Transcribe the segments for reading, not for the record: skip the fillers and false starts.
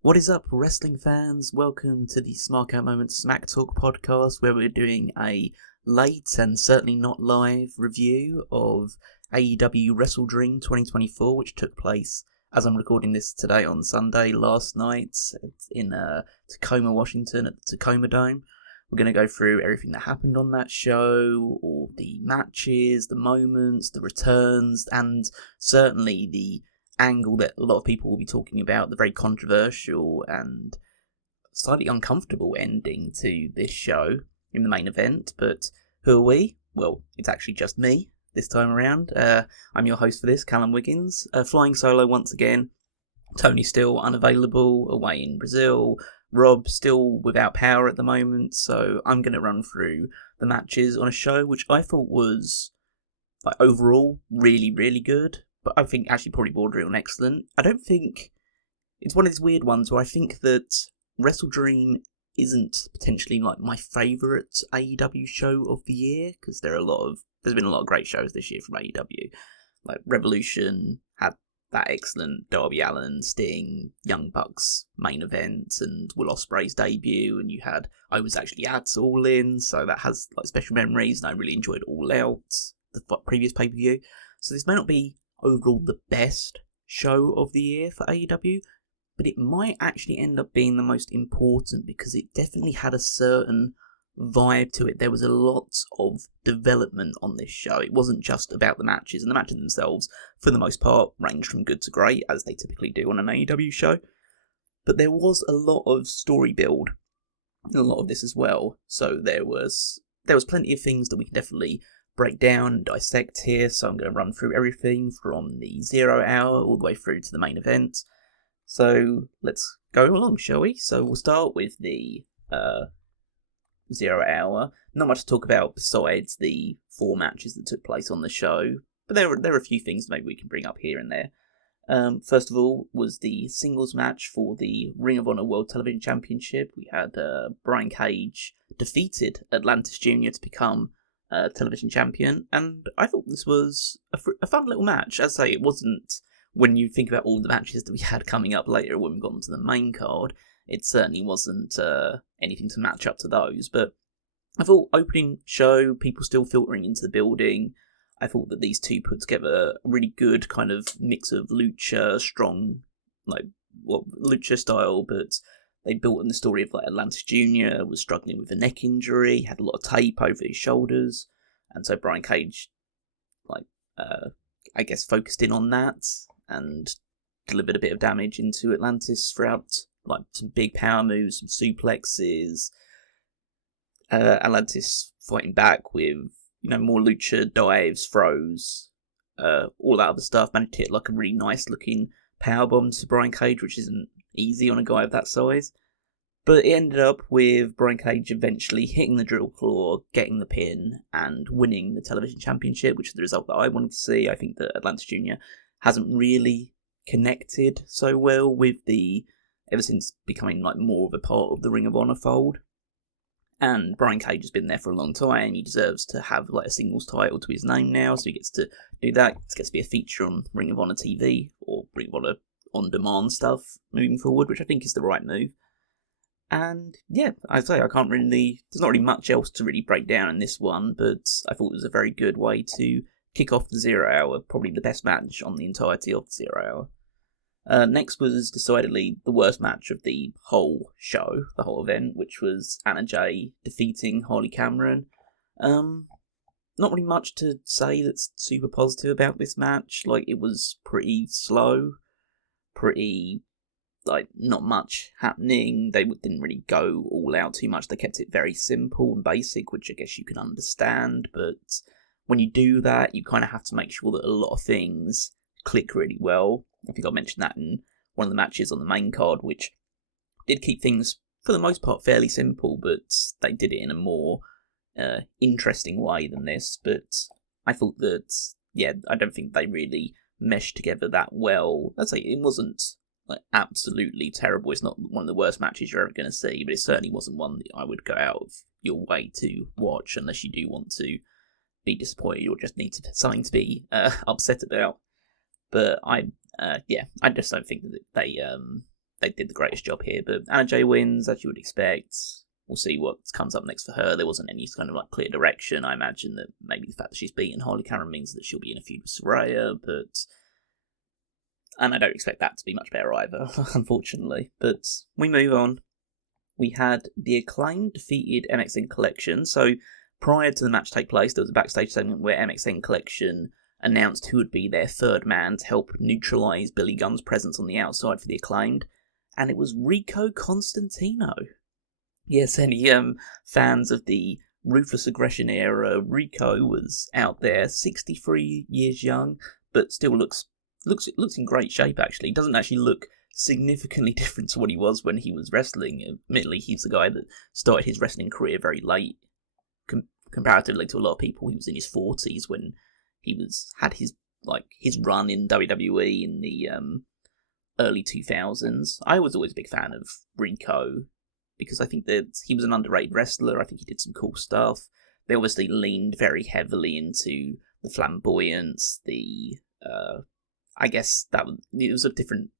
What is up, wrestling fans? Welcome to the Smark Out Moment Smack Talk podcast, where we're doing a late and certainly not live review of AEW WRESTLEDREAM 2024, which took place, as I'm recording this today, on Sunday last night in Tacoma, Washington, at the Tacoma Dome. We're going to go through everything that happened on that show, all the matches, the moments, the returns, and certainly the angle that a lot of people will be talking about, the very controversial and slightly uncomfortable ending to this show in the main event. But who are we? Well, it's actually just me this time around. I'm your host for this, Callum Wiggins, flying solo once again. Tony still unavailable, away in Brazil. Rob still without power at the moment, so I'm going to run through the matches on a show which I thought was, like, overall really, really good. But I think actually probably borderline on excellent. I don't think it's one of these weird ones where I think that WrestleDream isn't potentially like my favourite AEW show of the year, because there's been a lot of great shows this year from AEW. Like Revolution had that excellent Darby Allin, Sting, Young Bucks main event, and Will Ospreay's debut, and you had I was actually at All In, so that has like special memories, and I really enjoyed All Out, the previous pay-per-view. So this may not be overall the best show of the year for AEW, but it might actually end up being the most important because it definitely had a certain vibe to it. There was a lot of development on this show. It wasn't just about the matches, and the matches themselves, for the most part, ranged from good to great, as they typically do on an AEW show. But there was a lot of story build in a lot of this as well. So there was plenty of things that we can definitely break down and dissect here, so I'm going to run through everything from the 0 hour all the way through to the main event. So let's go along, shall we? So we'll start with the 0 hour. Not much to talk about besides the 4 matches that took place on the show, but there are a few things maybe we can bring up here and there. First of all was the singles match for the Ring of Honor World Television Championship. We had Brian Cage defeated Atlantis Jr. to become television champion, and I thought this was a fun little match. As I say, it wasn't, when you think about all the matches that we had coming up later when we got into the main card, it certainly wasn't anything to match up to those, but I thought opening show, people still filtering into the building, I thought that these two put together a really good kind of mix of lucha, strong, lucha style, but they built on the story of like Atlantis Jr. was struggling with a neck injury, had a lot of tape over his shoulders, and so Brian Cage, I guess, focused in on that and delivered a bit of damage into Atlantis throughout, like some big power moves, some suplexes. Atlantis fighting back with more lucha dives, throws, all that other stuff. Managed to hit like a really nice looking powerbomb to Brian Cage, which isn't easy on a guy of that size. But it ended up with Brian Cage eventually hitting the drill claw, getting the pin, and winning the television championship, which is the result that I wanted to see. I think that Atlantis Jr. hasn't really connected so well with ever since becoming like more of a part of the Ring of Honor fold. And Brian Cage has been there for a long time. He deserves to have like a singles title to his name now, so he gets to do that. It gets to be a feature on Ring of Honor TV or Ring of Honor on-demand stuff moving forward, which I think is the right move. And yeah, I'd say there's not really much else to really break down in this one, but I thought it was a very good way to kick off the 0 hour, probably the best match on the entirety of the 0 hour. Next was decidedly the worst match of the whole show, the whole event, which was Anna Jay defeating Harley Cameron. Not really much to say that's super positive about this match. Like, it was pretty slow, not much happening. They didn't really go all out too much. They kept it very simple and basic, which I guess you can understand, but when you do that, you kind of have to make sure that a lot of things click really well. I think I mentioned that in one of the matches on the main card, which did keep things, for the most part, fairly simple, but they did it in a more interesting way than this. But I thought that, I don't think they really meshed together that well. I'd say it wasn't absolutely terrible. It's not one of the worst matches you're ever going to see, but it certainly wasn't one that I would go out of your way to watch unless you do want to be disappointed or just need something to be upset about. But I I just don't think that they did the greatest job here. But Anna Jay wins, as you would expect. We'll see what comes up next for her. There wasn't any kind of like clear direction. I imagine that maybe the fact that she's beaten Harley Cameron means that she'll be in a feud with Ariya, and I don't expect that to be much better either, unfortunately. But we move on. We had the Acclaimed defeated MxM Collection. So prior to the match take place, there was a backstage segment where MxM Collection announced who would be their third man to help neutralise Billy Gunn's presence on the outside for the Acclaimed, and it was Rico Constantino. Yes, any fans of the Ruthless Aggression era, Rico was out there, 63 years young, but still looks in great shape, actually. He doesn't actually look significantly different to what he was when he was wrestling. Admittedly, he's the guy that started his wrestling career very late, comparatively to a lot of people. He was in his 40s when he had his run in WWE in the early 2000s. I was always a big fan of Rico because I think that he was an underrated wrestler. I think he did some cool stuff. They obviously leaned very heavily into the flamboyance, I guess it was a different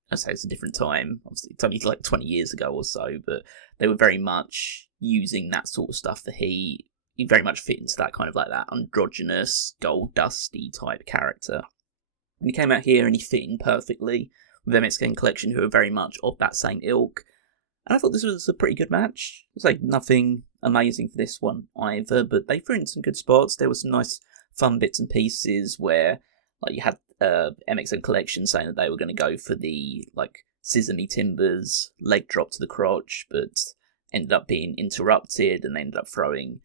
time. Obviously, it's only like 20 years ago or so, but they were very much using that sort of stuff that he very much fit into that kind of like that androgynous, gold dusty type character. And he came out here and he fit in perfectly with MxM Collection, who are very much of that same ilk. And I thought this was a pretty good match. It's like nothing amazing for this one either, but they threw in some good spots. There were some nice fun bits and pieces where like you had MxM Collection saying that they were going to go for the like Sesame Timbers leg drop to the crotch, but ended up being interrupted, and they ended up throwing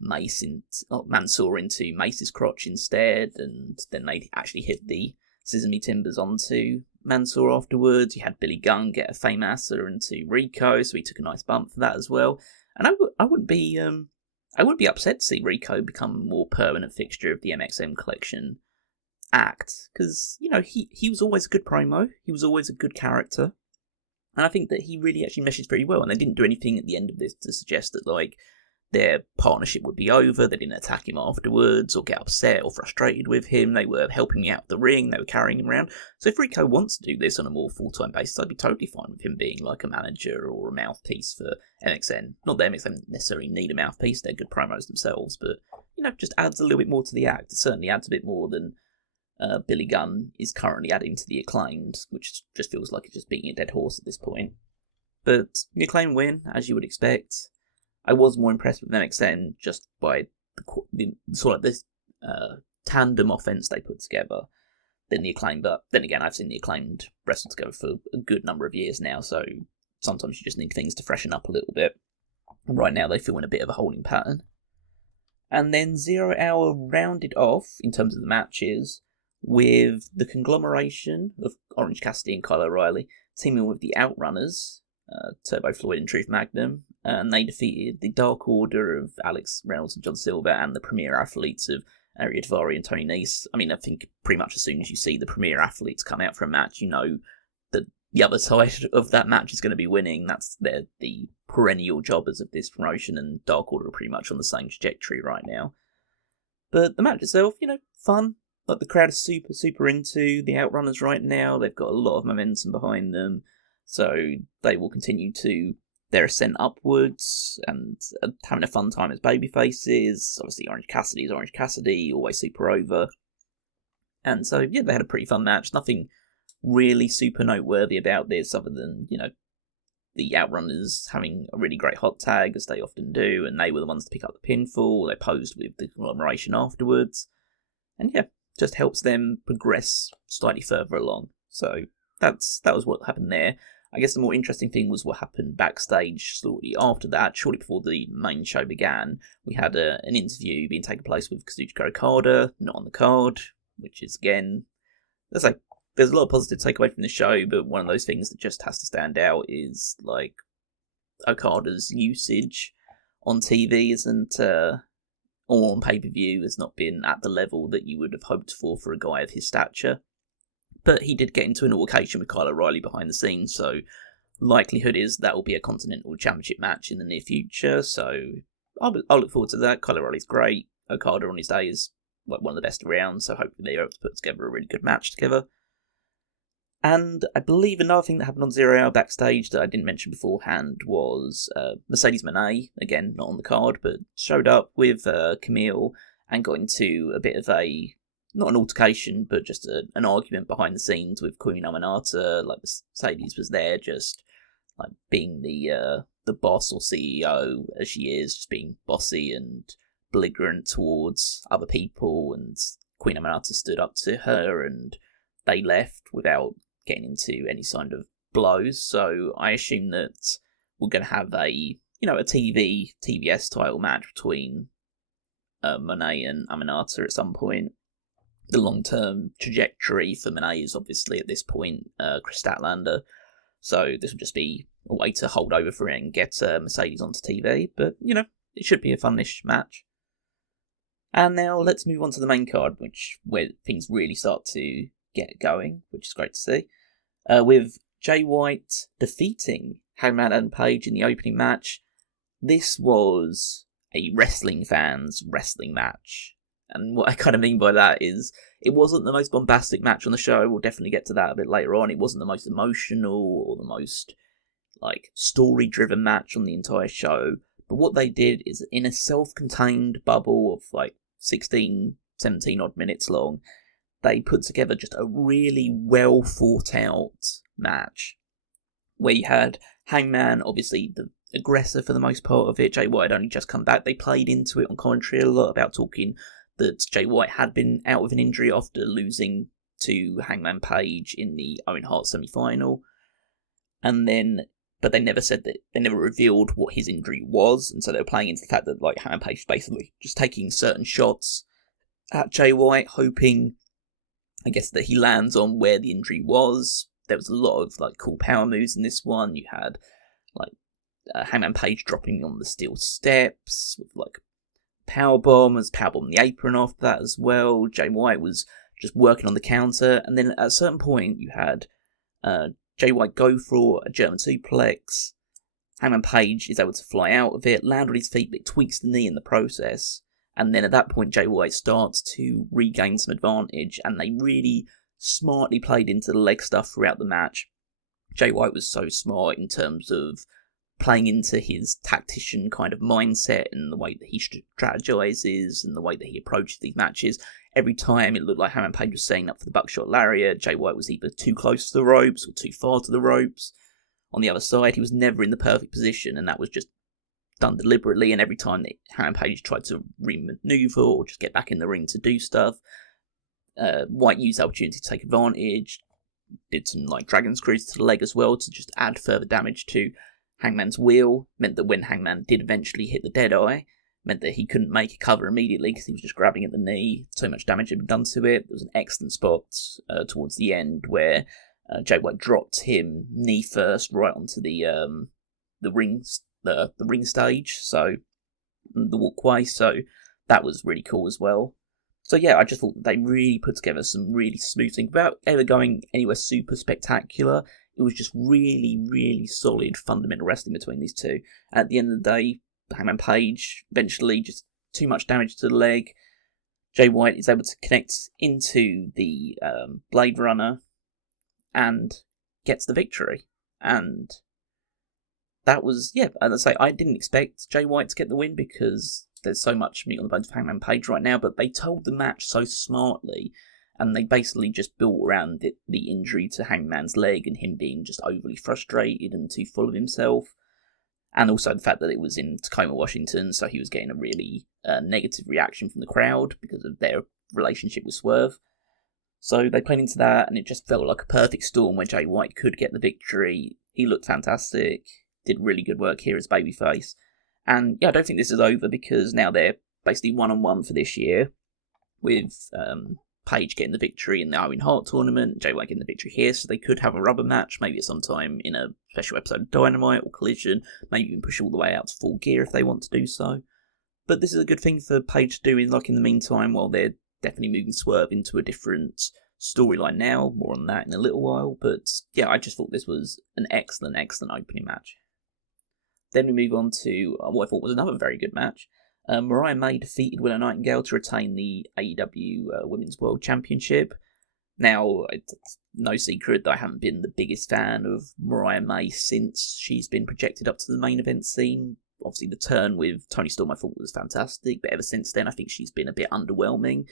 Mansoor into Mace's crotch instead, and then they actually hit the Sesame Timbers onto Mansoor afterwards. You had Billy Gunn get a Fameasser into Rico, so he took a nice bump for that as well. And I wouldn't be upset to see Rico become a more permanent fixture of the MxM Collection act, because he was always a good promo, he was always a good character, and I think that he really actually meshes very well. And they didn't do anything at the end of this to suggest that like their partnership would be over. They didn't attack him afterwards or get upset or frustrated with him. They were helping him out of the ring, they were carrying him around. So if Rico wants to do this on a more full-time basis, I'd be totally fine with him being like a manager or a mouthpiece for MxM. Not that MxM necessarily need a mouthpiece, they're good promos themselves, but just adds a little bit more to the act. It certainly adds a bit more than Billy Gunn is currently adding to the Acclaimed, which just feels like it's just beating a dead horse at this point. But the Acclaimed win, as you would expect. I was more impressed with MxM just by the sort of this tandem offense they put together than the Acclaimed. But then again, I've seen the Acclaimed wrestle together for a good number of years now, so sometimes you just need things to freshen up a little bit. And right now they feel in a bit of a holding pattern. And then 0 Hour rounded off, in terms of the matches, with the Conglomeration of Orange Cassidy and Kyle O'Reilly teaming with the Outrunners, Turbo Floyd and Truth Magnum, and they defeated the Dark Order of Alex Reynolds and John Silver and the premier athletes of Ariya, Daivari and Tony Nese. I mean, I think pretty much as soon as you see the premier athletes come out for a match, you know that the other side of that match is going to be winning. They're the perennial jobbers of this promotion, and Dark Order are pretty much on the same trajectory right now. But the match itself, fun. Like, the crowd is super, super into the Outrunners right now. They've got a lot of momentum behind them, so they will continue to their ascent upwards and having a fun time as babyfaces. Obviously, Orange Cassidy is Orange Cassidy, always super over. And so, yeah, they had a pretty fun match. Nothing really super noteworthy about this other than, the Outrunners having a really great hot tag, as they often do, and they were the ones to pick up the pinfall. They posed with the Conglomeration afterwards. And yeah, just helps them progress slightly further along. So that was what happened there. I guess the more interesting thing was what happened backstage shortly after that. Shortly before the main show began, we had an interview being taken place with Kazuchika Okada, not on the card, which is, again, there's a lot of positive takeaway from the show, but one of those things that just has to stand out is, like, Okada's usage on TV isn't, or on pay-per-view, has not been at the level that you would have hoped for a guy of his stature. But he did get into an altercation with Kyle O'Reilly behind the scenes, so likelihood is that will be a Continental Championship match in the near future, so I'll look forward to that. Kyle O'Reilly's great. Okada on his day is one of the best around, so hopefully they're able to put together a really good match together. And I believe another thing that happened on 0 Hour backstage that I didn't mention beforehand was Mercedes Moné, again, not on the card, but showed up with Camille and got into a bit of a, not an altercation, but just an argument behind the scenes with Queen Aminata. Like, Mercedes was there just like being the boss or CEO as she is, just being bossy and belligerent towards other people, and Queen Aminata stood up to her and they left without getting into any kind of blows. So I assume that we're going to have a TBS title match between Monet and Aminata at some point. The long-term trajectory for Monet is obviously at this point Chris Statlander, so this will just be a way to hold over for it and get Mercedes onto TV, but it should be a funish match. And now let's move on to the main card, where things really start to get going, which is great to see, with Jay White defeating Hangman Adam Page in the opening match. This was a wrestling fan's wrestling match, and what I kind of mean by that is it wasn't the most bombastic match on the show. We'll definitely get to that a bit later on. It wasn't the most emotional or the most story-driven match on the entire show, but what they did is, in a self-contained bubble of 16, 17 odd minutes long, they put together just a really well thought out match where you had Hangman, obviously the aggressor for the most part of it. Jay White had only just come back. They played into it on commentary a lot about talking that Jay White had been out with an injury after losing to Hangman Page in the Owen Hart semi-final. But they never said that, they never revealed what his injury was, and so they were playing into the fact that Hangman Page was basically just taking certain shots at Jay White, hoping, I guess, that he lands on where the injury was. There was a lot of cool power moves in this one. You had Hangman Page dropping on the steel steps with powerbombing the apron after that as well. Jay White was just working on the counter, and then at a certain point you had Jay White go for a German suplex. Hangman Page is able to fly out of it, land on his feet, but tweaks the knee in the process. And then at that point, Jay White starts to regain some advantage, and they really smartly played into the leg stuff throughout the match. Jay White was so smart in terms of playing into his tactician kind of mindset and the way that he strategizes and the way that he approaches these matches. Every time it looked like Hangman Page was setting up for the buckshot lariat, Jay White was either too close to the ropes or too far to the ropes. On the other side, he was never in the perfect position, and that was just done deliberately. And every time that Hangman Page tried to re-maneuver or just get back in the ring to do stuff, White used the opportunity to take advantage, did some dragon screws to the leg as well to just add further damage to Hangman's wheel. Meant that when Hangman did eventually hit the dead eye, meant that he couldn't make a cover immediately because he was just grabbing at the knee. So much damage had been done to it. There was an excellent spot towards the end where Jay White dropped him knee first right onto the ring stage, so the walkway. So that was really cool as well. So yeah, I just thought that they really put together some really smooth things without ever going anywhere super spectacular. It was just really, really solid fundamental wrestling between these two. And at the end of the day, Hangman Page eventually just too much damage to the leg. Jay White is able to connect into the Blade Runner and gets the victory. And that was, as I say, I didn't expect Jay White to get the win because there's so much meat on the bones of Hangman Page right now, but they told the match so smartly, and they basically just built around the injury to Hangman's leg and him being just overly frustrated and too full of himself, and also the fact that it was in Tacoma, Washington, so he was getting a really negative reaction from the crowd because of their relationship with Swerve. So they played into that, and it just felt like a perfect storm where Jay White could get the victory. He looked fantastic, did really good work here as babyface. And I don't think this is over because now they're basically one-on-one for this year with Page getting the victory in the Owen Hart tournament, Jay White getting the victory here, so they could have a rubber match, maybe at some time in a special episode of Dynamite or Collision, maybe even push all the way out to Full Gear if they want to do so. But this is a good thing for Page to do in the meantime, while they're definitely moving Swerve into a different storyline now. More on that in a little while, but I just thought this was an excellent opening match. Then we move on to what I thought was another very good match. Mariah May defeated Willow Nightingale to retain the AEW Women's World Championship. Now, no secret that I haven't been the biggest fan of Mariah May since she's been projected up to the main event scene. Obviously, the turn with Toni Storm I thought was fantastic, but ever since then, I think she's been a bit underwhelming.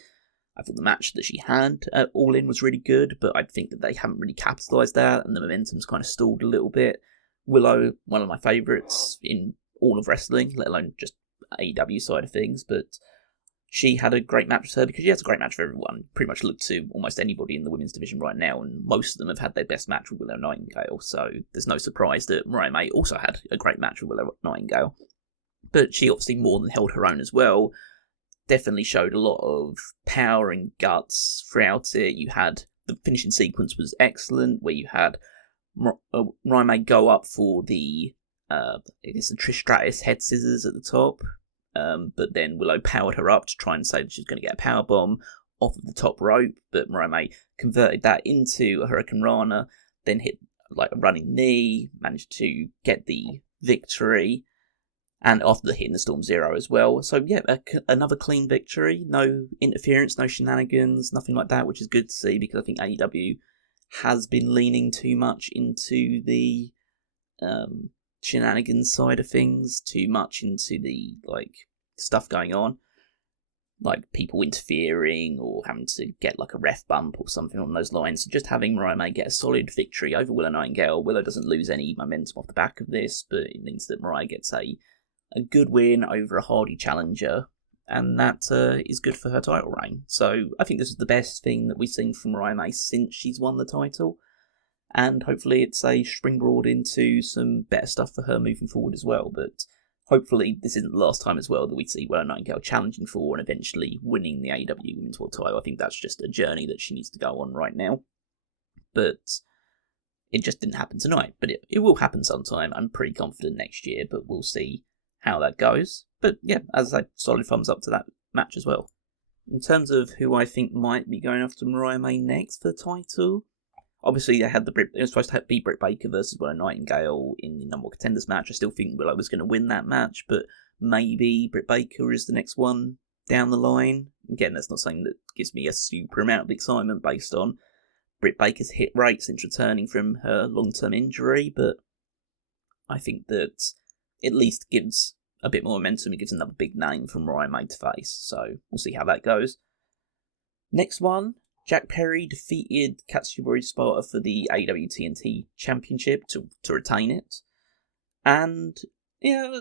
I thought the match that she had at All In was really good, but I think that they haven't really capitalised that, and the momentum's kind of stalled a little bit. Willow, one of my favourites in all of wrestling, let alone just AEW side of things, but she had a great match with her because she has a great match for everyone. Pretty much look to almost anybody in the women's division right now, and most of them have had their best match with Willow Nightingale, so there's no surprise that Mariah May also had a great match with Willow Nightingale. But she obviously more than held her own as well. Definitely showed a lot of power and guts throughout it. You had the finishing sequence was excellent, where you had Mariah May go up for the the Trish Stratus head scissors at the top, but then Willow powered her up to try and say that she was going to get a power bomb off of the top rope, but Mariah May converted that into a Hurricane Rana, then hit like a running knee, managed to get the victory. And after the hitting the Storm Zero as well. So yeah, another clean victory. No interference, no shenanigans, nothing like that, which is good to see because I think AEW has been leaning too much into the shenanigans side of things, too much into the stuff going on. Like people interfering or having to get like a ref bump or something on those lines. So just having Mariah May get a solid victory over Willow Nightingale. Willow doesn't lose any momentum off the back of this, but it means that Mariah gets a good win over a hardy challenger, and that is good for her title reign. So I think this is the best thing that we've seen from Mariah May since she's won the title, and hopefully it's a springboard into some better stuff for her moving forward as well. But hopefully this isn't the last time as well that we see Willow Nightingale challenging for and eventually winning the AEW Women's World title. I think that's just a journey that she needs to go on right now. But it just didn't happen tonight. But it will happen sometime. I'm pretty confident next year, but we'll see how that goes. But yeah, as I say, solid thumbs up to that match as well. In terms of who I think might be going after Mariah May next for the title, obviously they was supposed to be Britt Baker versus Willow Nightingale in the number one contenders match. I still think Willow was going to win that match, but maybe Britt Baker is the next one down the line. Again, that's not something that gives me a super amount of excitement based on Britt Baker's hit rate since returning from her long-term injury, but I think that at least gives a bit more momentum. It gives another big name for Mariah May to face, so we'll see how that goes. Next one, Jack Perry defeated Katsuyori Shibata for the AEW TNT Championship to retain it. And yeah,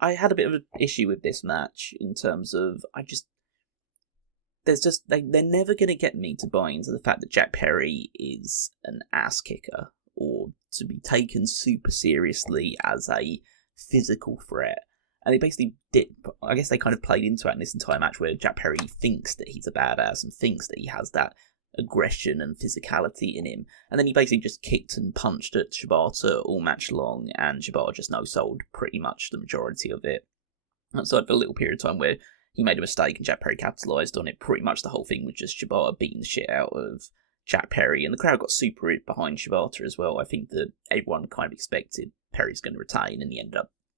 I had a bit of an issue with this match in terms of they're never going to get me to buy into the fact that Jack Perry is an ass kicker or to be taken super seriously as a physical threat. And they basically did, I guess they kind of played into it in this entire match where Jack Perry thinks that he's a badass and thinks that he has that aggression and physicality in him. And then he basically just kicked and punched at Shibata all match long, and Shibata just no-sold pretty much the majority of it. So for a little period of time where he made a mistake and Jack Perry capitalised on it, pretty much the whole thing was just Shibata beating the shit out of Jack Perry, and the crowd got super behind Shibata as well. I think that everyone kind of expected Perry's going to retain, and he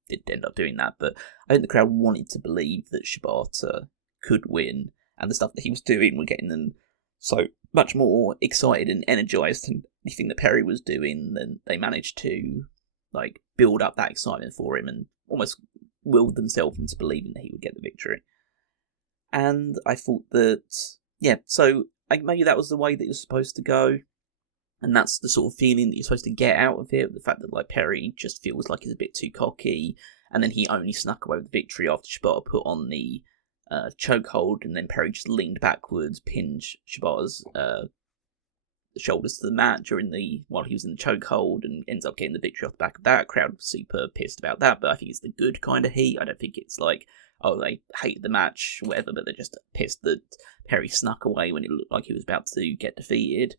did end up doing that, but I think the crowd wanted to believe that Shibata could win, and the stuff that he was doing were getting them so much more excited and energised than anything that Perry was doing. Then they managed to build up that excitement for him and almost willed themselves into believing that he would get the victory. And I thought that, so maybe that was the way that it was supposed to go. And that's the sort of feeling that you're supposed to get out of it. The fact that Perry just feels like he's a bit too cocky. And then he only snuck away with the victory after Shibata put on the chokehold. And then Perry just leaned backwards, pinned Shibata's shoulders to the mat while he was in the chokehold, and ends up getting the victory off the back of that. Crowd was super pissed about that. But I think it's the good kind of heat. I don't think it's they hate the match, whatever, but they're just pissed that Perry snuck away when it looked like he was about to get defeated.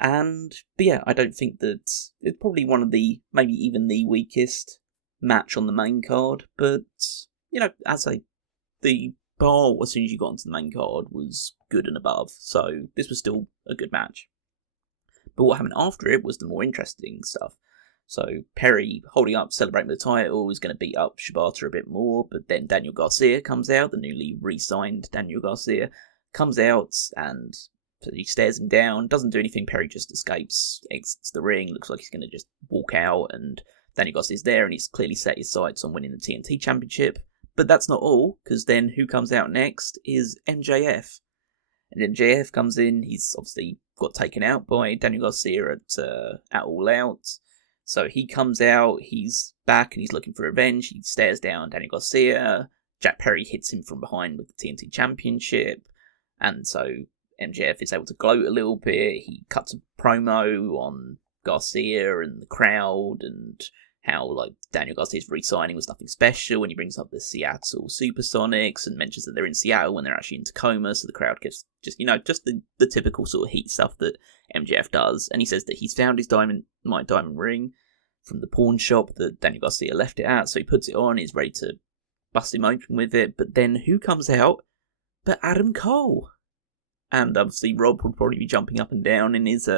But yeah, I don't think that it's probably one of maybe even the weakest match on the main card. But, the bar as soon as you got onto the main card was good and above. So this was still a good match. But what happened after it was the more interesting stuff. So Perry, holding up, celebrating the title, is going to beat up Shibata a bit more. But then Daniel Garcia comes out, the newly re-signed Daniel Garcia, comes out and So he stares him down, doesn't do anything. Perry just escapes, exits the ring, looks like he's going to just walk out, and Daniel Garcia's there, and he's clearly set his sights on winning the TNT Championship. But that's not all, because then who comes out next is MJF. And MJF comes in, he's obviously got taken out by Daniel Garcia at All Out. So he comes out, he's back, and he's looking for revenge. He stares down Daniel Garcia. Jack Perry hits him from behind with the TNT Championship. And so MJF is able to gloat a little bit. He cuts a promo on Garcia and the crowd, and how like Daniel Garcia's re-signing was nothing special, when he brings up the Seattle Supersonics and mentions that they're in Seattle when they're actually in Tacoma, so the crowd gets just the typical sort of heat stuff that MJF does. And he says that he's found his diamond ring from the pawn shop that Daniel Garcia left it at, so he puts it on, he's ready to bust him open with it. But then who comes out but Adam Cole? And obviously Rob would probably be jumping up and down in his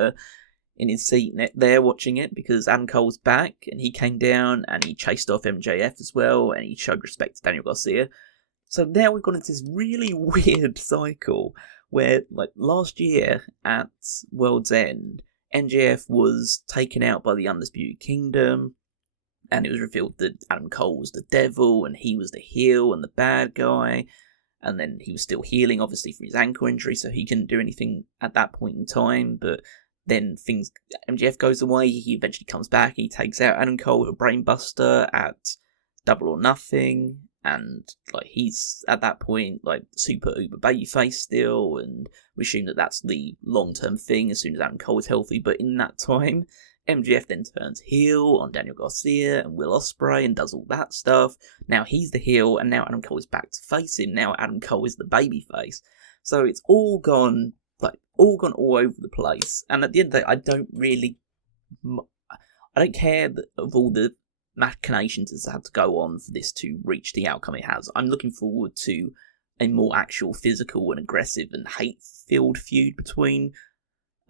seat there watching it, because Adam Cole's back, and he came down and he chased off MJF as well, and he showed respect to Daniel Garcia. So now we've gone into this really weird cycle where, like, last year at World's End, MJF was taken out by the Undisputed Kingdom, and it was revealed that Adam Cole was the devil, and he was the heel and the bad guy. And then he was still healing, obviously, from his ankle injury, so he couldn't do anything at that point in time. But then MJF goes away, he eventually comes back, he takes out Adam Cole with a brainbuster at Double or Nothing, and like he's at that point like super uber babyface still, and we assume that that's the long-term thing as soon as Adam Cole is healthy. But in that time, MJF then turns heel on Daniel Garcia and Will Ospreay and does all that stuff. Now he's the heel, and now Adam Cole is back to face him. Now Adam Cole is the babyface. So it's all gone all over the place. And at the end of the day, I don't care of all the machinations that's had to go on for this to reach the outcome it has. I'm looking forward to a more actual physical and aggressive and hate-filled feud between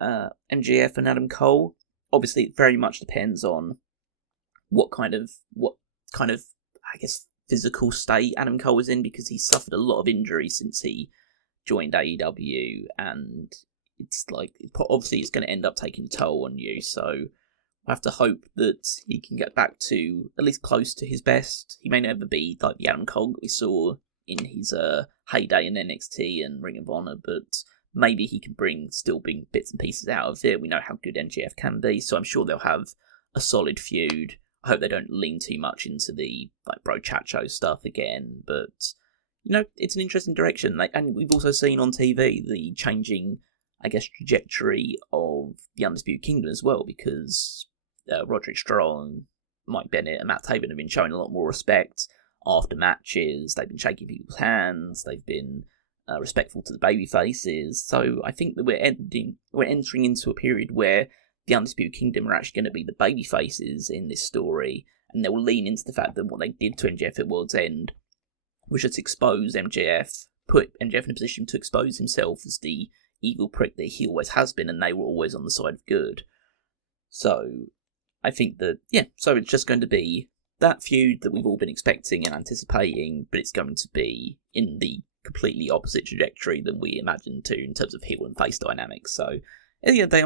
MJF and Adam Cole. Obviously, it very much depends on what kind of I guess physical state Adam Cole is in, because he's suffered a lot of injuries since he joined AEW, and it's like obviously it's going to end up taking a toll on you. So I have to hope that he can get back to at least close to his best. He may never be like the Adam Cole that we saw in his heyday in NXT and Ring of Honor, but maybe he can still bring bits and pieces out of it. We know how good MJF can be, so I'm sure they'll have a solid feud. I hope they don't lean too much into the like bro chacho stuff again, but it's an interesting direction. And we've also seen on TV the changing, I guess, trajectory of the Undisputed Kingdom as well, because Roderick Strong, Mike Bennett, and Matt Taven have been showing a lot more respect after matches. They've been shaking people's hands. They've been respectful to the baby faces. So I think that we're entering into a period where the Undisputed Kingdom are actually going to be the baby faces in this story, and they'll lean into the fact that what they did to MJF at World's End was just expose MJF, put MJF in a position to expose himself as the evil prick that he always has been, and they were always on the side of good. So I think that, so it's just going to be that feud that we've all been expecting and anticipating, but it's going to be in the completely opposite trajectory than we imagined to in terms of heel and face dynamics. So at the end of the day,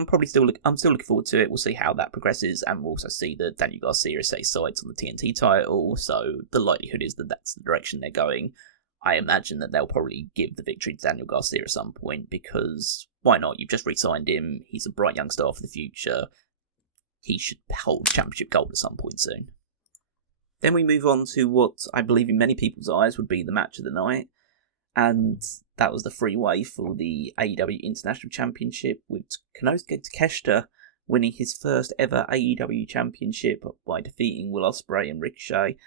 I'm still looking forward to it. We'll see how that progresses, and we'll also see that Daniel Garcia set his sights on the TNT title, so the likelihood is that that's the direction they're going. I imagine that they'll probably give the victory to Daniel Garcia at some point, because why not? You've just re-signed him, he's a bright young star for the future. He should hold championship gold at some point soon. Then we move on to what I believe in many people's eyes would be the match of the night, and that was the three-way for the AEW International Championship, with Konosuke Takeshita winning his first ever AEW Championship by defeating Will Ospreay and Ricochet.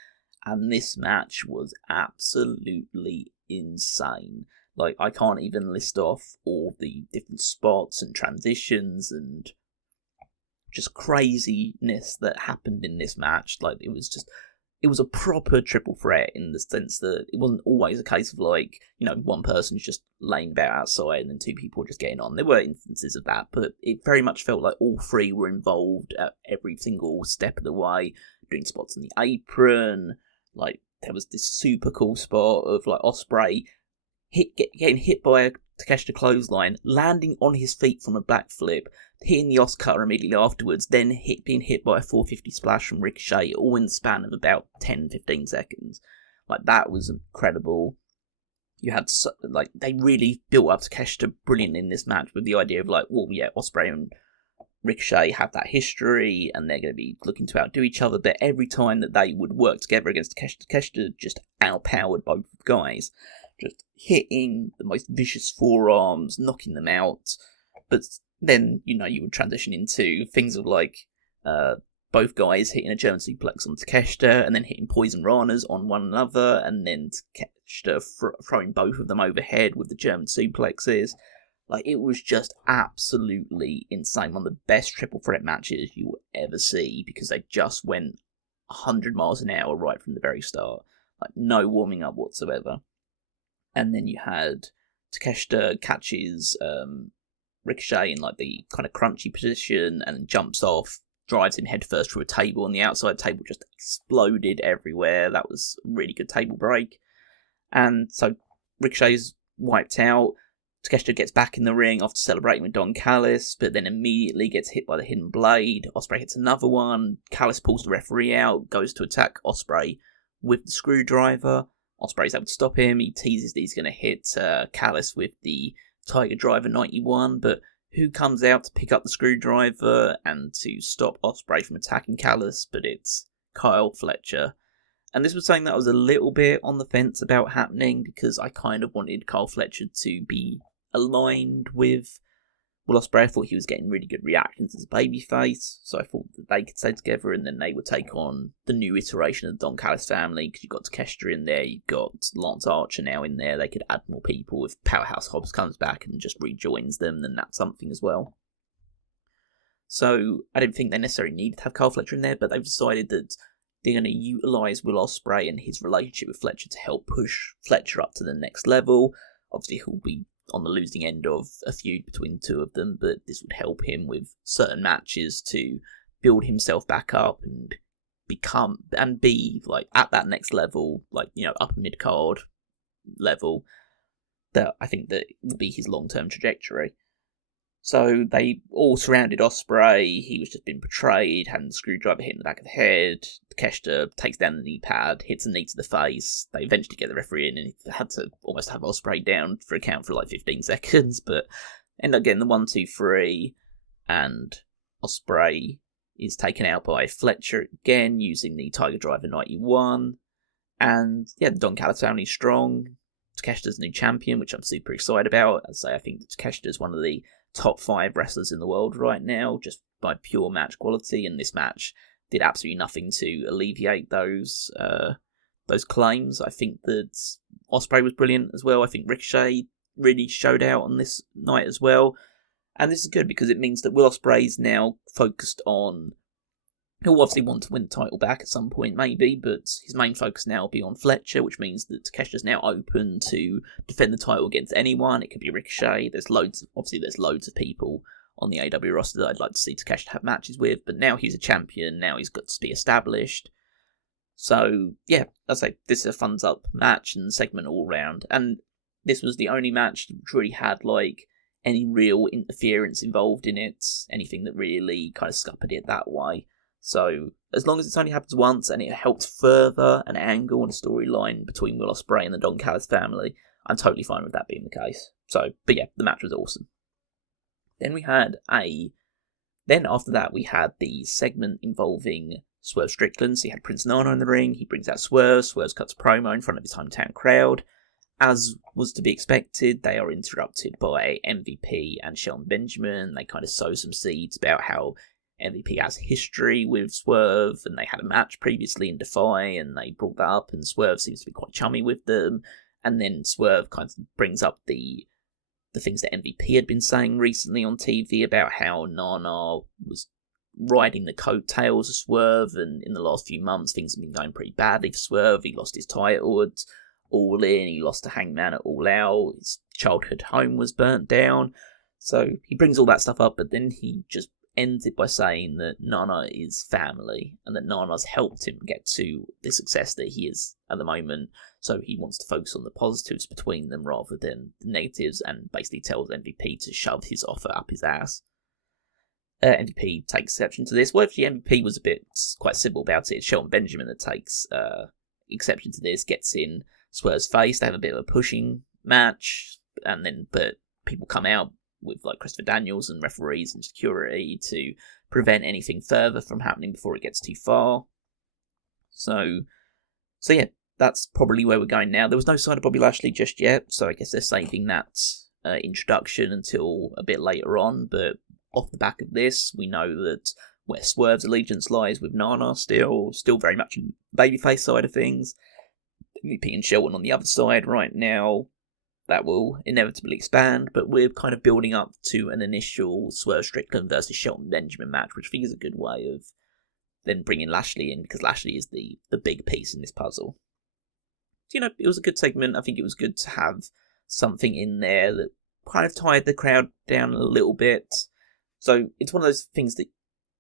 And this match was absolutely insane. Like, I can't even list off all the different spots and transitions and just craziness that happened in this match. Like, it was a proper triple threat, in the sense that it wasn't always a case of like, one person's just laying about outside and then two people just getting on. There were instances of that, but it very much felt like all three were involved at every single step of the way, doing spots on the apron. Like, there was this super cool spot of like Ospreay getting hit by Takeshita clothesline, landing on his feet from a black flip, hitting the Oscar immediately afterwards, then being hit by a 450 splash from Ricochet, all in the span of about 10-15 seconds. Like, that was incredible. You had, they really built up Takeshita brilliant in this match with the idea of, Ospreay and Ricochet have that history, and they're going to be looking to outdo each other, but every time that they would work together against Takeshita just outpowered both guys, just hitting the most vicious forearms, knocking them out. But then, you would transition into things of both guys hitting a German suplex on Takeshita, and then hitting poison ranas on one another, and then Takeshita throwing both of them overhead with the German suplexes. It was just absolutely insane. One of the best triple threat matches you will ever see, because they just went 100 miles an hour right from the very start. No warming up whatsoever. And then you had Takeshita catches Ricochet in the kind of crunchy position and jumps off, drives him headfirst through a table, and the outside table just exploded everywhere. That was a really good table break. And so Ricochet's wiped out. Takeshita gets back in the ring after celebrating with Don Callis, but then immediately gets hit by the hidden blade. Ospreay hits another one. Callis pulls the referee out, goes to attack Ospreay with the screwdriver. Ospreay's able to stop him. He teases that he's going to hit Callis with the Tiger Driver 91, but who comes out to pick up the screwdriver and to stop Ospreay from attacking Callis? But it's Kyle Fletcher. And this was something that I was a little bit on the fence about happening, because I kind of wanted Kyle Fletcher to be aligned with Will Ospreay. I thought he was getting really good reactions as a babyface, so I thought that they could stay together and then they would take on the new iteration of the Don Callis family, because you've got Takeshita in there, you've got Lance Archer now in there. They could add more people. If Powerhouse Hobbs comes back and just rejoins them, then that's something as well. So I don't think they necessarily needed to have Kyle Fletcher in there, but they've decided that they're going to utilise Will Ospreay and his relationship with Fletcher to help push Fletcher up to the next level. Obviously, he'll be on the losing end of a feud between the two of them, but this would help him with certain matches to build himself back up and become and be at that next level, upper mid card level. That I think that will be his long-term trajectory. So they all surrounded Ospreay. He was just being betrayed, having the screwdriver hit in the back of the head. Takeshita takes down the knee pad, hits a knee to the face. They eventually get the referee in, and he had to almost have Ospreay down for a count for 15 seconds, but end up getting the 1-2-3, and Ospreay is taken out by Fletcher again using the Tiger Driver 91. And the Don Callis family is strong. Takeshita's new champion, which I'm super excited about. As I say, I think Takeshita is one of the top 5 wrestlers in the world right now, just by pure match quality, and this match did absolutely nothing to alleviate those claims. I think that Ospreay was brilliant as well. I think Ricochet really showed out on this night as well, and this is good because it means that Will Ospreay's now focused on. He'll obviously want to win the title back at some point, maybe, but his main focus now will be on Fletcher, which means that Takeshita's now open to defend the title against anyone. It could be Ricochet. There's loads of people on the AEW roster that I'd like to see Takeshita have matches with, but now he's a champion, now he's got to be established. So, yeah, I'd say this is a thumbs up match and segment all round, and this was the only match which really had, any real interference involved in it, anything that really kind of scuppered it that way. So, as long as it's only happens once and it helped further an angle and a storyline between Will Ospreay and the Don Callis family, I'm totally fine with that being the case. So, but yeah, the match was awesome. Then after that we had the segment involving Swerve Strickland. So you had Prince Nana in the ring, he brings out Swerve cuts a promo in front of his hometown crowd. As was to be expected, they are interrupted by MVP and Shelton Benjamin. They kind of sow some seeds about how MVP has history with Swerve, and they had a match previously in Defy, and they brought that up, and Swerve seems to be quite chummy with them. And then Swerve kind of brings up the things that MVP had been saying recently on TV about how Nana was riding the coattails of Swerve, and in the last few months things have been going pretty badly for Swerve. He lost his title at All In, he lost to Hangman at All Out, his childhood home was burnt down. So he brings all that stuff up, but then he just ended by saying that Nana is family and that Nana's helped him get to the success that he is at the moment. So he wants to focus on the positives between them rather than the negatives, and basically tells MVP to shove his offer up his ass. MVP takes exception to this. Well, actually, MVP was quite simple about it. It's Shelton Benjamin that takes exception to this, gets in Swerve's face. They have a bit of a pushing match, but people come out with like Christopher Daniels and referees and security to prevent anything further from happening before it gets too far. So yeah, that's probably where we're going now. There was no sign of Bobby Lashley just yet, so I guess they're saving that introduction until a bit later on. But off the back of this, we know that where Swerve's allegiance lies with Nana, still very much in babyface side of things. MVP and Shelton on the other side right now. That will inevitably expand, but we're kind of building up to an initial Swerve Strickland versus Shelton Benjamin match, which I think is a good way of then bringing Lashley in, because Lashley is the big piece in this puzzle. So, it was a good segment. I think it was good to have something in there that kind of tied the crowd down a little bit. So it's one of those things that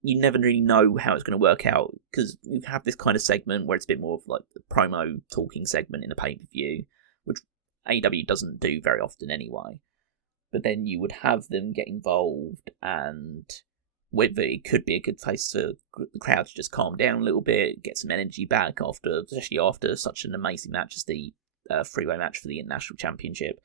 you never really know how it's going to work out, because you have this kind of segment where it's a bit more of like the promo talking segment in a pay-per-view, which AEW doesn't do very often anyway. But then you would have them get involved, and whether it could be a good place for the crowd to just calm down a little bit, get some energy back especially after such an amazing match as the three-way match for the International Championship.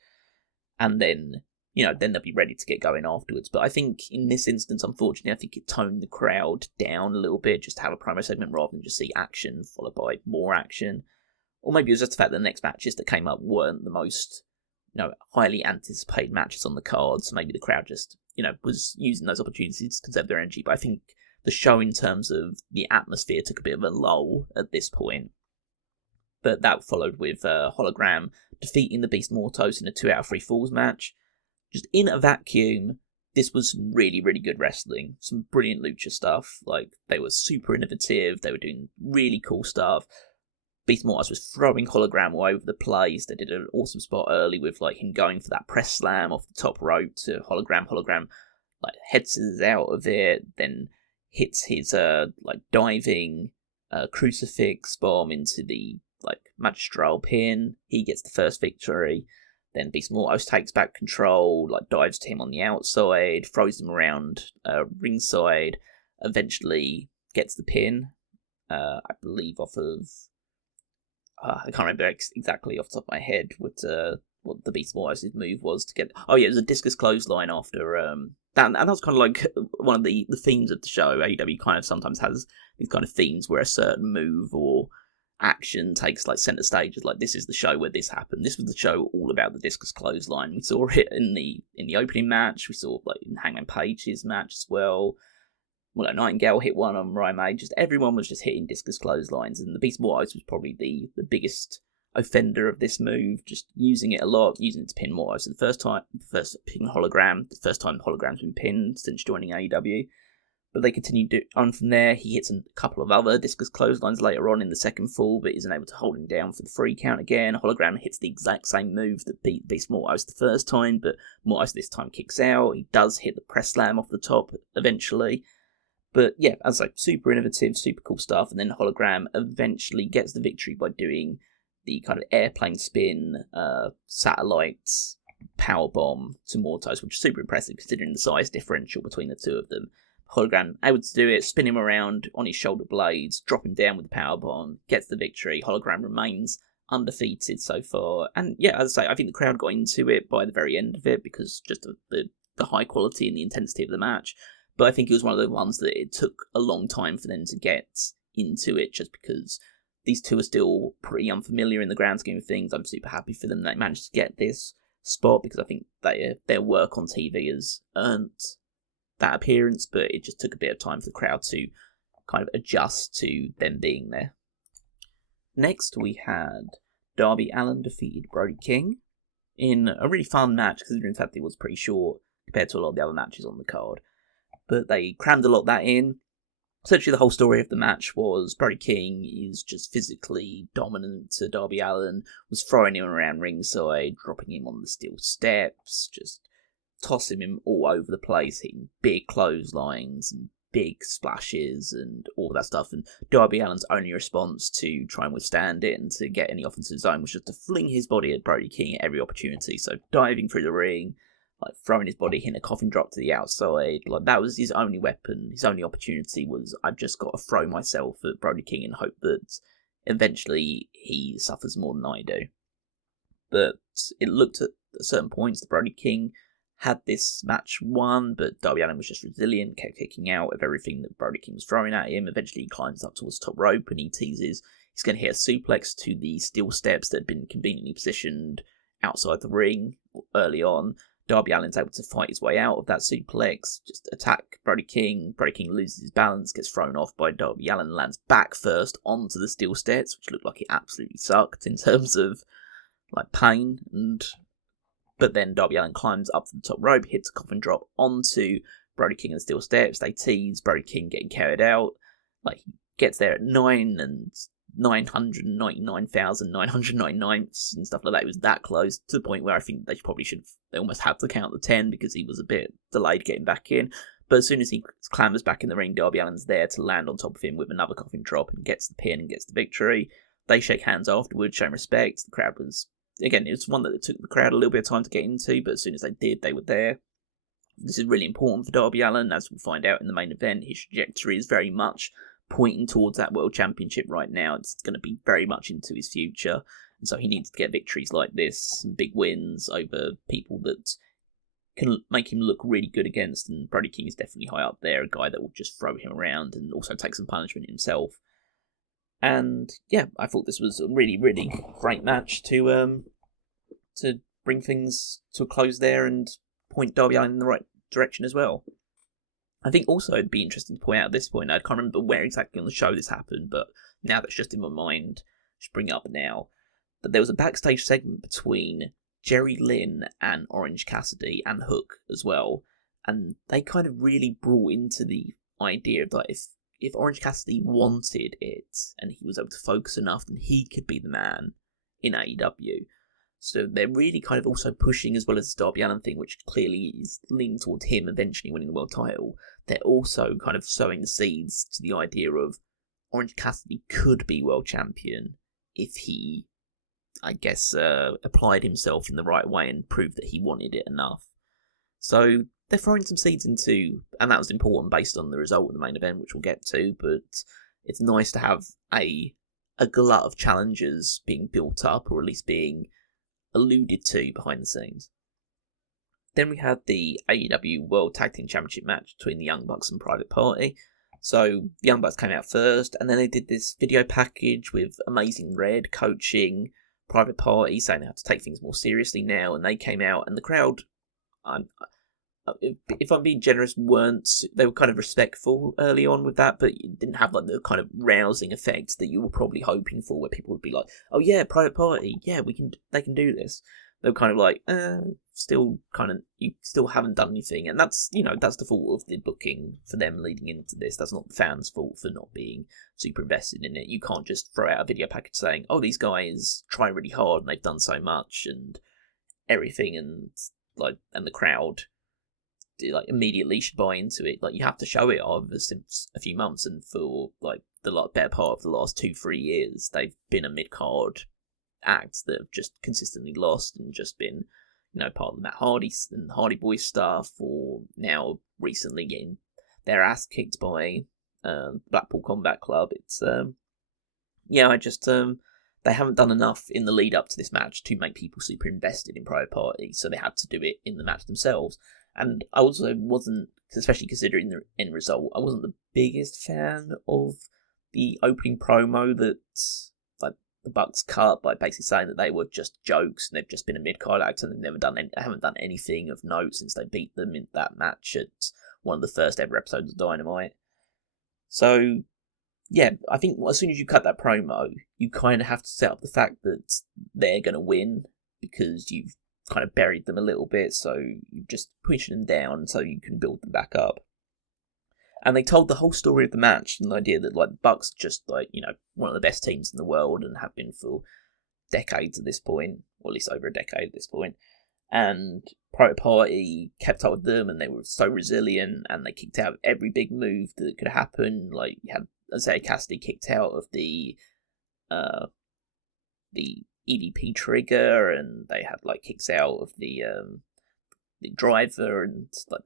And then, then they'll be ready to get going afterwards. But I think in this instance, unfortunately, I think it toned the crowd down a little bit, just to have a promo segment rather than just see action followed by more action. Or maybe it was just the fact that the next matches that came up weren't the most, highly anticipated matches on the card. So maybe the crowd just, was using those opportunities to conserve their energy. But I think the show in terms of the atmosphere took a bit of a lull at this point. But that followed with Hologram defeating the Beast Mortos in a 2 out of 3 falls match. Just in a vacuum, this was some really, really good wrestling. Some brilliant lucha stuff. Like, they were super innovative. They were doing really cool stuff. Beast Mortos was throwing Hologram all over the place. They did an awesome spot early with like him going for that press slam off the top rope to Hologram. Hologram like heads out of it, then hits his diving crucifix bomb into the magistral pin. He gets the first victory. Then Beast Mortos takes back control, dives to him on the outside, throws him around ringside, eventually gets the pin. I believe off of I can't remember exactly off the top of my head what the Beast Mortos' move was to get. Oh yeah, it was a discus clothesline after that, and that was kind of like one of the themes of the show. AEW kind of sometimes has these kind of themes where a certain move or action takes center stage. It's like, this is the show where this happened. This was the show all about the discus clothesline. We saw it in the opening match. We saw in Hangman Page's match as well. Willow Nightingale hit one on Mariah May. Just everyone was just hitting discus clotheslines, and the Beast Mortos was probably the biggest offender of this move, just using it a lot, using it to pin Mortos. So the first pin Hologram, the first time Hologram's been pinned since joining AEW. But they continued on from there. He hits a couple of other discus clotheslines later on in the second fall, but isn't able to hold him down for the 3 count again. Hologram hits the exact same move that beat Beast Mortos the first time, but Mortos this time kicks out. He does hit the press slam off the top eventually. But yeah, as I say, super innovative, super cool stuff. And then Hologram eventually gets the victory by doing the kind of airplane spin, satellites, powerbomb to Mortos, which is super impressive considering the size differential between the two of them. Hologram able to do it, spin him around on his shoulder blades, drop him down with the powerbomb, gets the victory. Hologram remains undefeated so far. And yeah, as I say, I think the crowd got into it by the very end of it because just of the high quality and the intensity of the match. But I think it was one of the ones that it took a long time for them to get into it, just because these two are still pretty unfamiliar in the grand scheme of things. I'm super happy for them that they managed to get this spot, because I think their work on TV has earned that appearance, but it just took a bit of time for the crowd to kind of adjust to them being there. Next, we had Darby Allin defeated Brody King in a really fun match, considering the fact it was pretty short compared to a lot of the other matches on the card. But they crammed a lot of that in. Essentially, the whole story of the match was Brody King is just physically dominant to Darby Allin, was throwing him around ringside, dropping him on the steel steps, just tossing him all over the place, hitting big clotheslines and big splashes and all that stuff. And Darby Allin's only response to try and withstand it and to get any offensive zone was just to fling his body at Brody King at every opportunity. So diving through the ring, like throwing his body, hitting a coffin drop to the outside. Like that was his only weapon. His only opportunity was, I've just got to throw myself at Brody King and hope that eventually he suffers more than I do. But it looked at certain points that Brody King had this match won, but Darby Allin was just resilient, kept kicking out of everything that Brody King was throwing at him. Eventually he climbs up towards the top rope and he teases he's going to hit a suplex to the steel steps that had been conveniently positioned outside the ring early on. Darby Allin's able to fight his way out of that suplex, just attack Brody King. Brody King loses his balance, gets thrown off by Darby Allin, lands back first onto the steel steps, which looked like it absolutely sucked in terms of like pain. But then Darby Allin climbs up to the top rope, hits a coffin drop onto Brody King and the steel steps. They tease Brody King getting carried out. Like he gets there at 999,999 and stuff like that. It was that close to the point where I think they almost had to count the 10 because he was a bit delayed getting back in. But as soon as he clambers back in the ring, Darby Allin's there to land on top of him with another coffin drop and gets the pin and gets the victory. They shake hands afterwards, showing respect. The crowd was, again, it was one that it took the crowd a little bit of time to get into, but as soon as they did, they were there. This is really important for Darby Allin, as we'll find out in the main event. His trajectory is very much pointing towards that World Championship right now. It's going to be very much into his future, and so he needs to get victories like this, and big wins over people that can make him look really good against, and Brody King is definitely high up there, a guy that will just throw him around and also take some punishment himself. And yeah, I thought this was a really, really great match to bring things to a close there and point Darby Allin in the right direction as well. I think also it'd be interesting to point out at this point, I can't remember where exactly on the show this happened, but now that's just in my mind, just bring it up now, that there was a backstage segment between Jerry Lynn and Orange Cassidy and Hook as well, and they kind of really brought into the idea that if Orange Cassidy wanted it and he was able to focus enough, then he could be the man in AEW. So they're really kind of also pushing, as well as the Darby Allin thing, which clearly is leaning towards him eventually winning the world title. They're also kind of sowing the seeds to the idea of Orange Cassidy could be world champion if he, I guess, applied himself in the right way and proved that he wanted it enough. So they're throwing some seeds into, and that was important based on the result of the main event, which we'll get to, but it's nice to have a glut of challengers being built up, or at least being alluded to behind the scenes. Then we had the AEW World Tag Team Championship match between the Young Bucks and Private Party. So the Young Bucks came out first, and then they did this video package with Amazing Red coaching Private Party, saying they have to take things more seriously now, and they came out, and the crowd, if I'm being generous, they were kind of respectful early on with that, but it didn't have like the kind of rousing effect that you were probably hoping for, where people would be like, "Oh yeah, Private Party, yeah, they can do this." They were kind of like, you still haven't done anything, and that's the fault of the booking for them leading into this. That's not the fans' fault for not being super invested in it. You can't just throw out a video package saying, "Oh, these guys try really hard and they've done so much and everything," and the crowd immediately should buy into it. Like, you have to show it over since a few months, and for the better part of the last 2-3 years, they've been a mid-card act that have just consistently lost and just been, part of the Matt Hardy and Hardy Boys stuff, or now recently getting their ass kicked by Blackpool Combat Club. It's they haven't done enough in the lead up to this match to make people super invested in Private Party, so they had to do it in the match themselves. And I also wasn't, especially considering the end result, I wasn't the biggest fan of the opening promo that the Bucks cut by basically saying that they were just jokes and they've just been a mid-card act and they haven't done anything of note since they beat them in that match at one of the first ever episodes of Dynamite. So yeah, I think as soon as you cut that promo, you kind of have to set up the fact that they're going to win, because you've kind of buried them a little bit, so you're just pushing them down so you can build them back up. And they told the whole story of the match, and the idea that the Bucks are just one of the best teams in the world and have been for decades at this point, or at least over a decade at this point. And Private Party kept up with them, and they were so resilient, and they kicked out every big move that could happen. Like, you had Isaiah Cassidy kicked out of the EVP trigger, and they had like kicks out of the driver, and like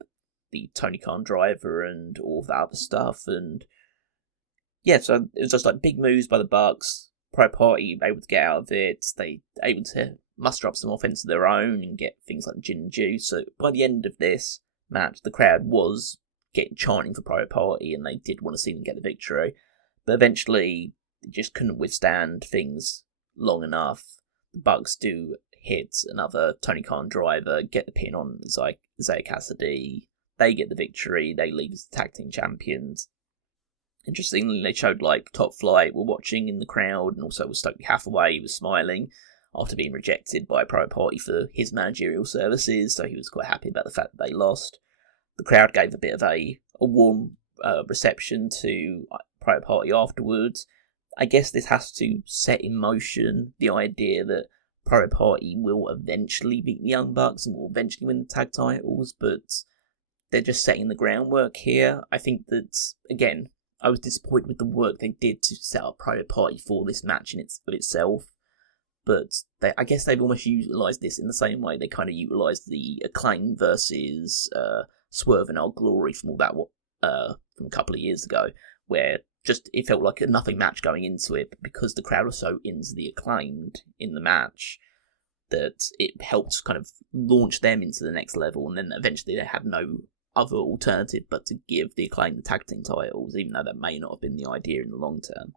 the Tony Khan driver, and all that other stuff. And yeah, so it was just like big moves by the Bucks. Private Party able to get out of it. They able to muster up some offense of their own and get things like gin and juice. So by the end of this match, the crowd was getting chanting for Private Party, and they did want to see them get the victory. But eventually, they just couldn't withstand things long enough. The Bucks do hit another Tony Khan driver, get the pin on Isaiah Cassidy. They get the victory. They leave as the tag team champions. Interestingly, they showed like Top Flight were watching in the crowd, and also was Stokely Hathaway was smiling after being rejected by Private Party for his managerial services, so he was quite happy about the fact that they lost. The crowd gave a bit of a warm reception to Private Party afterwards. I guess this has to set in motion the idea that Private Party will eventually beat the Young Bucks and will eventually win the tag titles, but they're just setting the groundwork here. I think that, again, I was disappointed with the work they did to set up Private Party for this match in itself, but I guess they've almost utilised this in the same way they kind of utilised the Acclaimed versus Swerve and Our Glory from all that from a couple of years ago, where just it felt like a nothing match going into it, but because the crowd was so into the Acclaimed in the match, that it helped kind of launch them into the next level, and then eventually they had no other alternative but to give the Acclaimed the tag team titles, even though that may not have been the idea in the long term.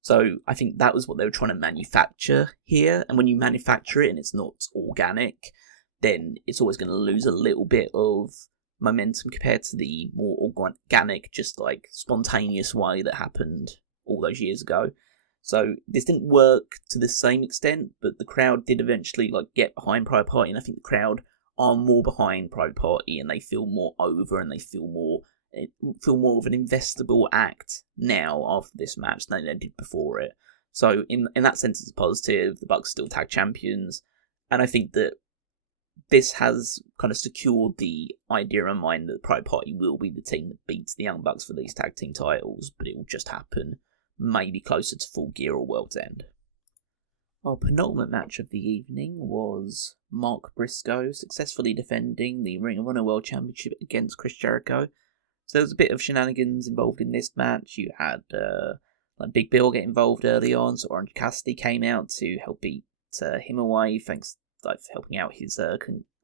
So I think that was what they were trying to manufacture here, and when you manufacture it and it's not organic, then it's always going to lose a little bit of momentum compared to the more organic, just like spontaneous way that happened all those years ago. So this didn't work to the same extent, but the crowd did eventually like get behind Private Party, and I think the crowd are more behind Private Party, and they feel more over, and they feel more of an investable act now after this match than they did before it. So in that sense, it's positive. The Bucks still tag champions, and I think that this has kind of secured the idea in mind that Private Party will be the team that beats the Young Bucks for these tag team titles, but it will just happen maybe closer to Full Gear or World's End. Our penultimate match of the evening was Mark Briscoe successfully defending the Ring of Honor World Championship against Chris Jericho. So there was a bit of shenanigans involved in this match. You had like Big Bill get involved early on, so Orange Cassidy came out to help beat him away, thanks for helping out his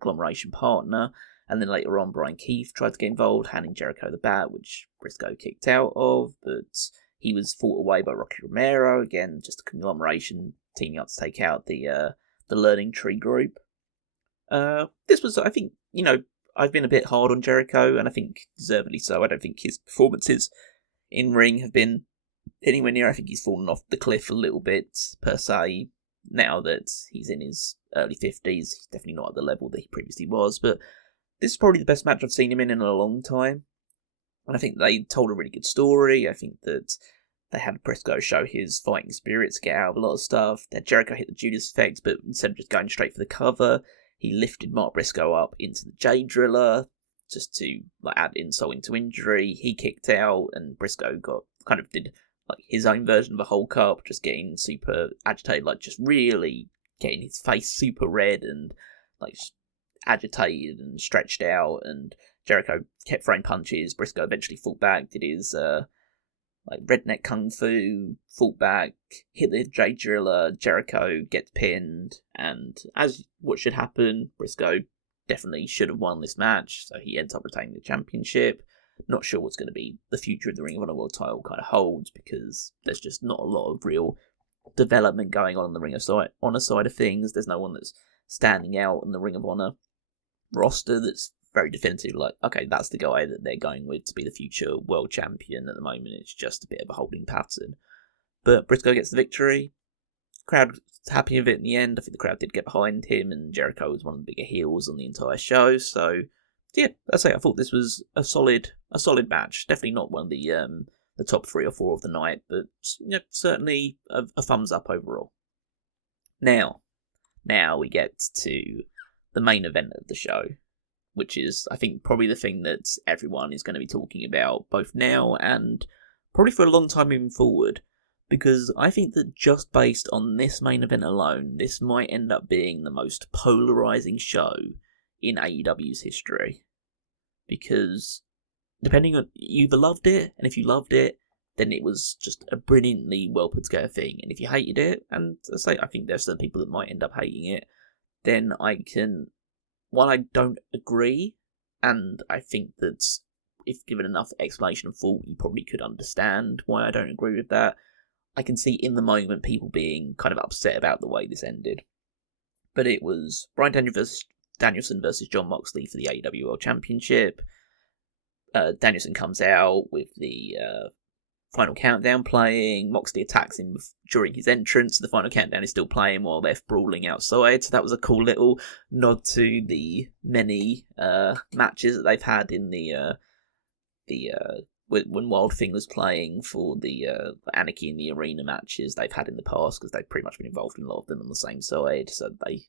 Conglomeration partner. And then later on, Brian Keith tried to get involved, handing Jericho the bat, which Briscoe kicked out of, but he was fought away by Rocky Romero, again, just a Conglomeration teaming up to take out the Learning Tree group. This was, I think, I've been a bit hard on Jericho, and I think deservedly so. I don't think his performances in ring have been anywhere near. I think he's fallen off the cliff a little bit, per se, now that he's in his early 50s. He's definitely not at the level that he previously was, but this is probably the best match I've seen him in a long time. And I think they told a really good story. I think that they had Briscoe show his fighting spirit to get out of a lot of stuff. That Jericho hit the Judas effect, but instead of just going straight for the cover, he lifted Mark Briscoe up into the J Driller just to add insult into injury. He kicked out, and Briscoe did his own version of a Hulk up, just getting super agitated, just really getting his face super red and agitated and stretched out. And Jericho kept throwing punches. Briscoe eventually fought back, did his redneck kung fu, fought back, hit the J Driller. Jericho gets pinned, and as what should happen, Briscoe definitely should have won this match, so he ends up retaining the championship. Not sure what's going to be the future of the Ring of Honor World title kind of holds, because there's just not a lot of real development going on the Ring of Honor side of things. There's no one that's standing out in the Ring of Honor roster that's very definitive, okay, that's the guy that they're going with to be the future world champion. At the moment, it's just a bit of a holding pattern. But Briscoe gets the victory. Crowd happy with it in the end. I think the crowd did get behind him, and Jericho was one of the bigger heels on the entire show. So yeah, that's it. I thought this was a solid match. Definitely not one of the top 3 or 4 of the night, but certainly a thumbs up overall. Now we get to the main event of the show, which is, I think, probably the thing that everyone is going to be talking about, both now and probably for a long time moving forward, because I think that just based on this main event alone, this might end up being the most polarising show in AEW's history. Because, depending on, you either loved it, and if you loved it, then it was just a brilliantly well put together thing, and if you hated it, and as I say, I think there's some people that might end up hating it, then while I don't agree, and I think that if given enough explanation and thought, you probably could understand why I don't agree with that, I can see in the moment people being kind of upset about the way this ended. But it was Bryan Danielson versus Jon Moxley for the AEW World Championship. Danielson comes out with the Final Countdown playing. Moxley attacks him during his entrance. The Final Countdown is still playing while they're brawling outside. So that was a cool little nod to the many matches that they've had in when Wild Thing was playing for the Anarchy in the Arena matches they've had in the past, because they've pretty much been involved in a lot of them on the same side. So they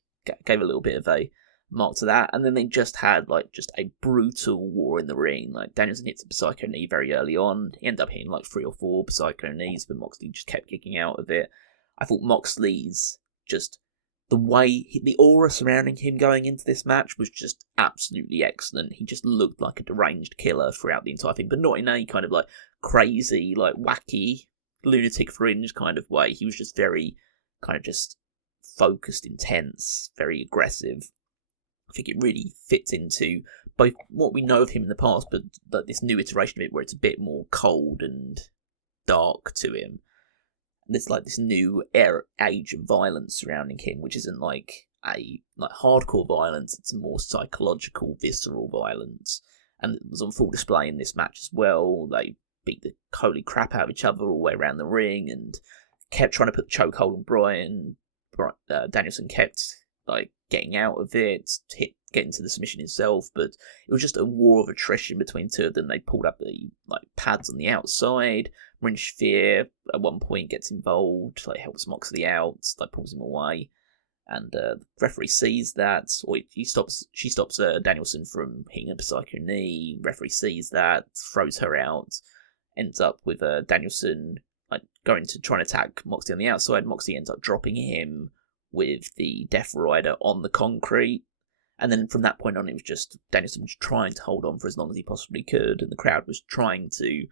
gave a little bit of a mark to that, and then they just had just a brutal war in the ring. Danielson hits a Psycho knee very early on. He ended up hitting 3 or 4 Psycho knees, but Moxley just kept kicking out of it. I thought Moxley's the aura surrounding him going into this match was just absolutely excellent. He just looked like a deranged killer throughout the entire thing, but not in a kind of crazy, wacky, lunatic fringe kind of way. He was just very kind of just focused, intense, very aggressive. I think it really fits into both what we know of him in the past, but this new iteration of it where it's a bit more cold and dark to him. There's this new age of violence surrounding him, which isn't a hardcore violence. It's a more psychological, visceral violence, and it was on full display in this match as well. They beat the holy crap out of each other all the way around the ring, and kept trying to put the chokehold on Bryan. Danielson kept getting out of it, getting to the submission himself, but it was just a war of attrition between two of them. They pulled up the pads on the outside. Rinch Fear at one point gets involved, helps Moxley out, pulls him away, and the referee sees that, or she stops Danielson from hitting a Psycho knee. Referee sees that, throws her out, ends up with Danielson going to try and attack Moxley on the outside. Moxley ends up dropping him with the Death Rider on the concrete, and then from that point on it was just Danielson was trying to hold on for as long as he possibly could, and the crowd was trying to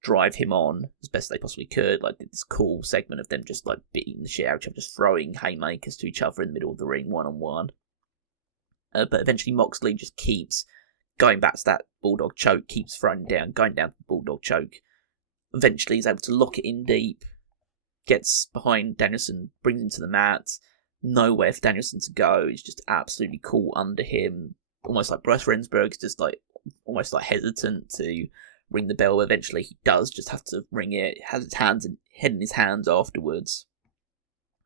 drive him on as best they possibly could. Did this cool segment of them just beating the shit out of each other, just throwing haymakers to each other in the middle of the ring, one-on-one. But eventually Moxley just keeps going back to that Bulldog choke, keeps throwing down, going down to the Bulldog choke. Eventually he's able to lock it in deep, gets behind Danielson, brings him to the mat. Nowhere for Danielson to go. He's just absolutely cool under him, almost like Bryce Rensburg's just almost hesitant to ring the bell. Eventually he does just have to ring it. Has his head in his hands afterwards,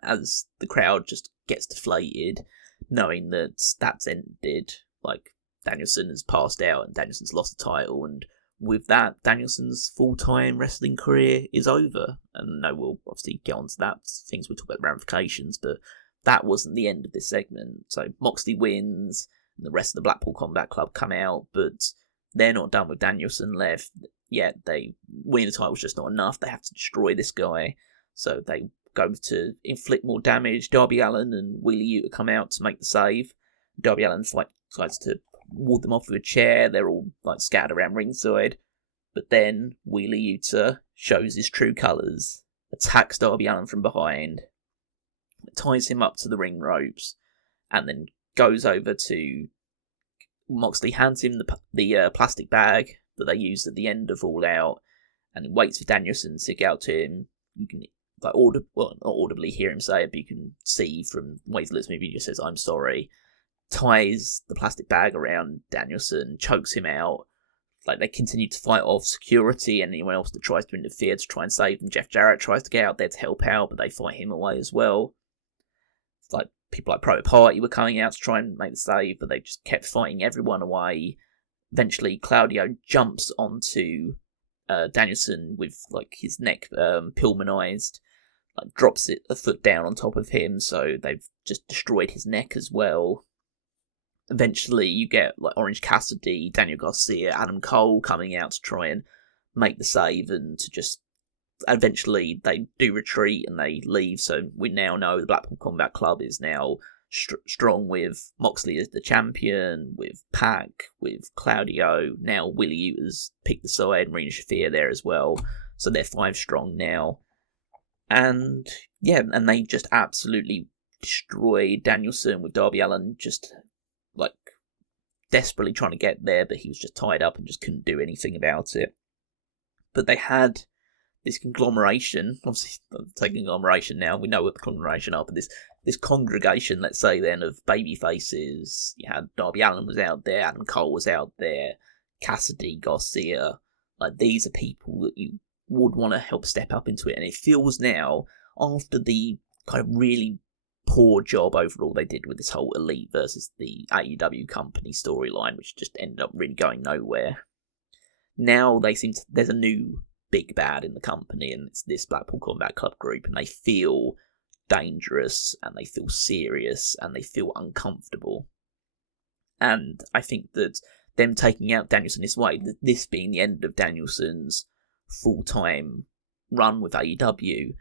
as the crowd just gets deflated, knowing that that's ended. Danielson has passed out and Danielson's lost the title, and with that, Danielson's full-time wrestling career is over. And no, we'll obviously get on to that, things we'll talk about, ramifications, but that wasn't the end of this segment. So Moxley wins, and the rest of the Blackpool Combat Club come out, but they're not done with Danielson left yet. Winning the title was just not enough. They have to destroy this guy. So they go to inflict more damage. Darby Allin and Wheeler Yuta come out to make the save. Darby Allin decides to ward them off with a chair. They're all scattered around ringside. But then Wheeler Yuta shows his true colours, attacks Darby Allin from behind, ties him up to the ring ropes, and then goes over to Moxley, hands him the plastic bag that they used at the end of All Out, and waits for Danielson to get out to him. You can not audibly hear him say it, but you can see from the way he looks, maybe he just says, "I'm sorry." Ties the plastic bag around Danielson, chokes him out. They continue to fight off security and anyone else that tries to interfere to try and save them. Jeff Jarrett tries to get out there to help out, but they fight him away as well. People like Private Party were coming out to try and make the save, but they just kept fighting everyone away. Eventually, Claudio jumps onto Danielson with his neck Pillmanized, drops it a foot down on top of him, so they've just destroyed his neck as well. eventually you get like Orange Cassidy, Daniel Garcia, Adam Cole coming out to try and make the save, and to just eventually they do retreat and they leave. So we now know the Blackpool Combat Club is now strong with Moxley as the champion, with Pac, with Claudio. Now Willie has picked the side, and Rina Shafir there as well. So they're 5 strong now. And yeah, and they just absolutely destroyed Danielson, with Darby Allin just like desperately trying to get there, but he was just tied up and just couldn't do anything about it. But they had this conglomeration, obviously taking conglomeration now, we know what the conglomeration are, but this congregation, let's say then, of baby faces. You had Darby Allin was out there, Adam Cole was out there, Cassidy, Garcia. Like, these are people that you would want to help step up into it. And it feels now, after the kind of really poor job overall they did with this whole Elite versus the AEW company storyline, which just ended up really going nowhere. Now there's a new big bad in the company, and it's this Blackpool Combat Club group, and they feel dangerous, and they feel serious, and they feel uncomfortable. And I think that them taking out Danielson this way, this being the end of Danielson's full-time run with AEW,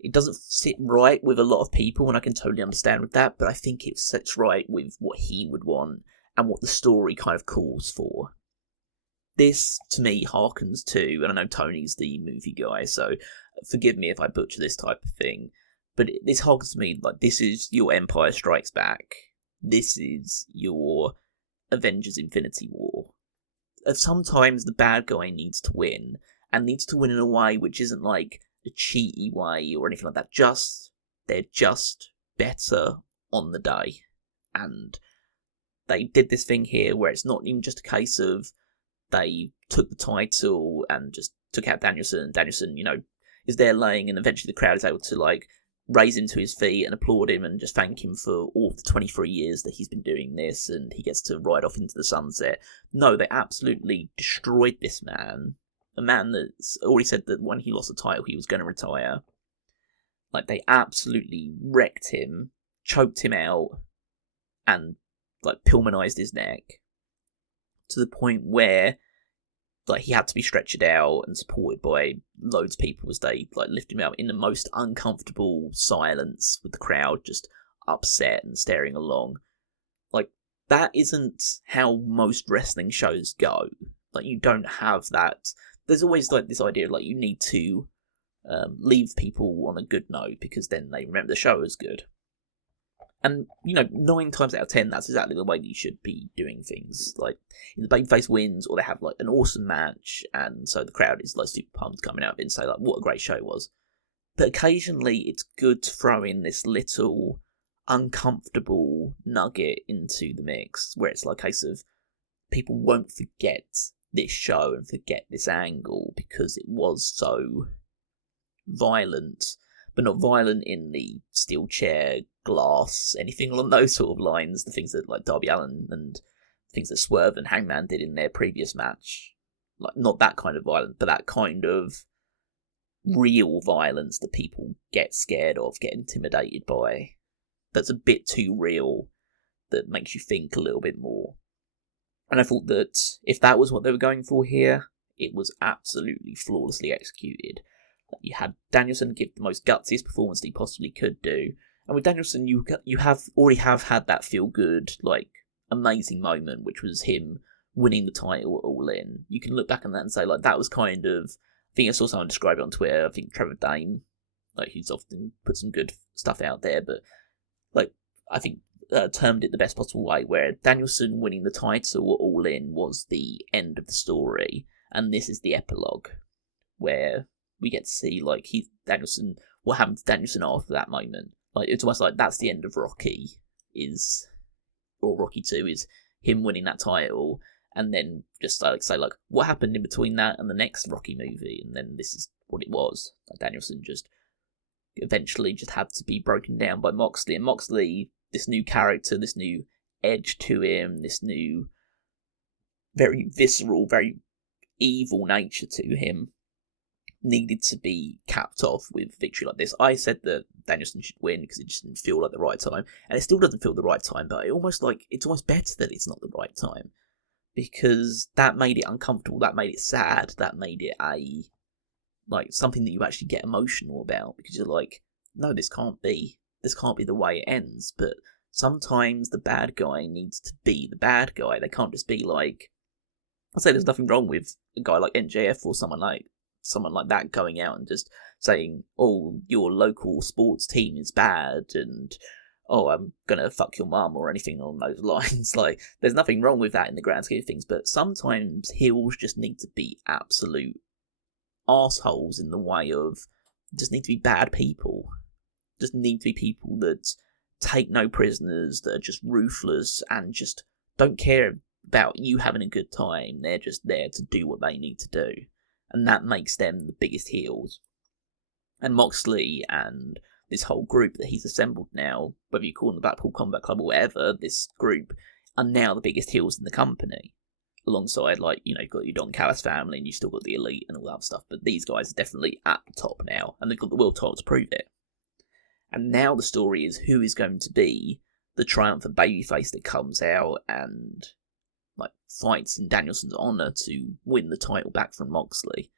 it doesn't sit right with a lot of people, and I can totally understand with that, but I think it sits right with what he would want and what the story kind of calls for. This, to me, harkens to, and I know Tony's the movie guy, so forgive me if I butcher this type of thing, but this harkens to me like this is your Empire Strikes Back. This is your Avengers Infinity War. Sometimes the bad guy needs to win, and needs to win in a way which isn't like a cheaty way or anything like that. They're just better on the day. And they did this thing here where it's not even just a case of they took the title and just took out Danielson. Danielson, is there laying, and eventually the crowd is able to like raise him to his feet and applaud him and just thank him for all the 23 years that he's been doing this, and he gets to ride off into the sunset. No, they absolutely destroyed this man. A man that's already said that when he lost the title he was going to retire. Like, they absolutely wrecked him, choked him out, and like Pillmanized his neck to the point where like he had to be stretchered out and supported by loads of people as they like lifted him out in the most uncomfortable silence, with the crowd just upset and staring along. Like, that isn't how most wrestling shows go. Like, you don't have that. There's always like this idea like you need to leave people on a good note because then they remember the show as good. And, 9 times out of 10, that's exactly the way that you should be doing things. Like, the babyface wins, or they have, like, an awesome match, and so the crowd is, like, super pumped coming out of it and say, like, what a great show it was. But occasionally, it's good to throw in this little uncomfortable nugget into the mix, where it's like a case of people won't forget this show and forget this angle because it was so violent. But not violent in the steel chair, glass, anything along those sort of lines. The things that like Darby Allin and things that Swerve and Hangman did in their previous match. Like, not that kind of violence, but that kind of real violence that people get scared of, get intimidated by. That's a bit too real, that makes you think a little bit more. And I thought that if that was what they were going for here, it was absolutely flawlessly executed. You had Danielson give the most gutsiest performance that he possibly could do, and with Danielson, you already have had that feel good, like, amazing moment, which was him winning the title at All In. You can look back on that and say, like, that was kind of. I think I saw someone describe it on Twitter. I think Trevor Dame, like, who's often put some good stuff out there, but like, I think termed it the best possible way, where Danielson winning the title at All In was the end of the story, and this is the epilogue, where we get to see, like, what happened to Danielson after that moment. Like, it's almost like that's the end of Rocky, or Rocky 2, is him winning that title, and then just, like, say, like, what happened in between that and the next Rocky movie, and then this is what it was. Like, Danielson just eventually just had to be broken down by Moxley, and Moxley, this new character, this new edge to him, this new very visceral, very evil nature to him, needed to be capped off with victory like this. I said that Danielson should win because it just didn't feel like the right time, and it still doesn't feel the right time, but it's almost better that it's not the right time, because that made it uncomfortable, that made it sad, that made it something that you actually get emotional about, because you're like, no, this can't be the way it ends. But sometimes the bad guy needs to be the bad guy. They can't just be like, I'd say there's nothing wrong with a guy like NJF or someone like that going out and just saying, oh, your local sports team is bad, and oh, I'm gonna fuck your mum, or anything along those lines. Like, there's nothing wrong with that in the grand scheme of things, but sometimes heels just need to be absolute assholes in the way of, just need to be bad people. Just need to be people that take no prisoners, that are just ruthless and just don't care about you having a good time. They're just there to do what they need to do. And that makes them the biggest heels. And Moxley and this whole group that he's assembled now, whether you call them the Blackpool Combat Club or whatever, this group are now the biggest heels in the company. Alongside, you've got your Don Callis family, and you've still got the Elite and all that stuff. But these guys are definitely at the top now, and they've got the world title to prove it. And now the story is who is going to be the triumphant babyface that comes out and fights in Danielson's honour to win the title back from Moxley.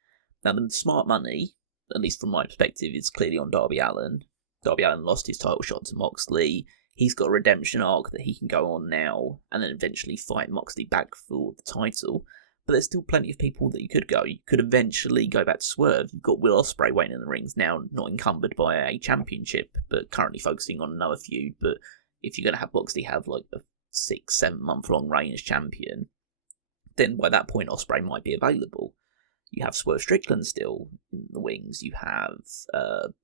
Now, the smart money, at least from my perspective, is clearly on Darby Allin. Darby Allin lost his title shot to Moxley. He's got a redemption arc that he can go on now and then eventually fight Moxley back for the title. But there's still plenty of people that you could go. You could eventually go back to Swerve. You've got Will Ospreay waiting in the rings now, not encumbered by a championship, but currently focusing on another feud. But if you're going to have Moxley have a 6-7 month long reign as champion, then by that point Ospreay might be available. You have Swerve Strickland still in the wings. You have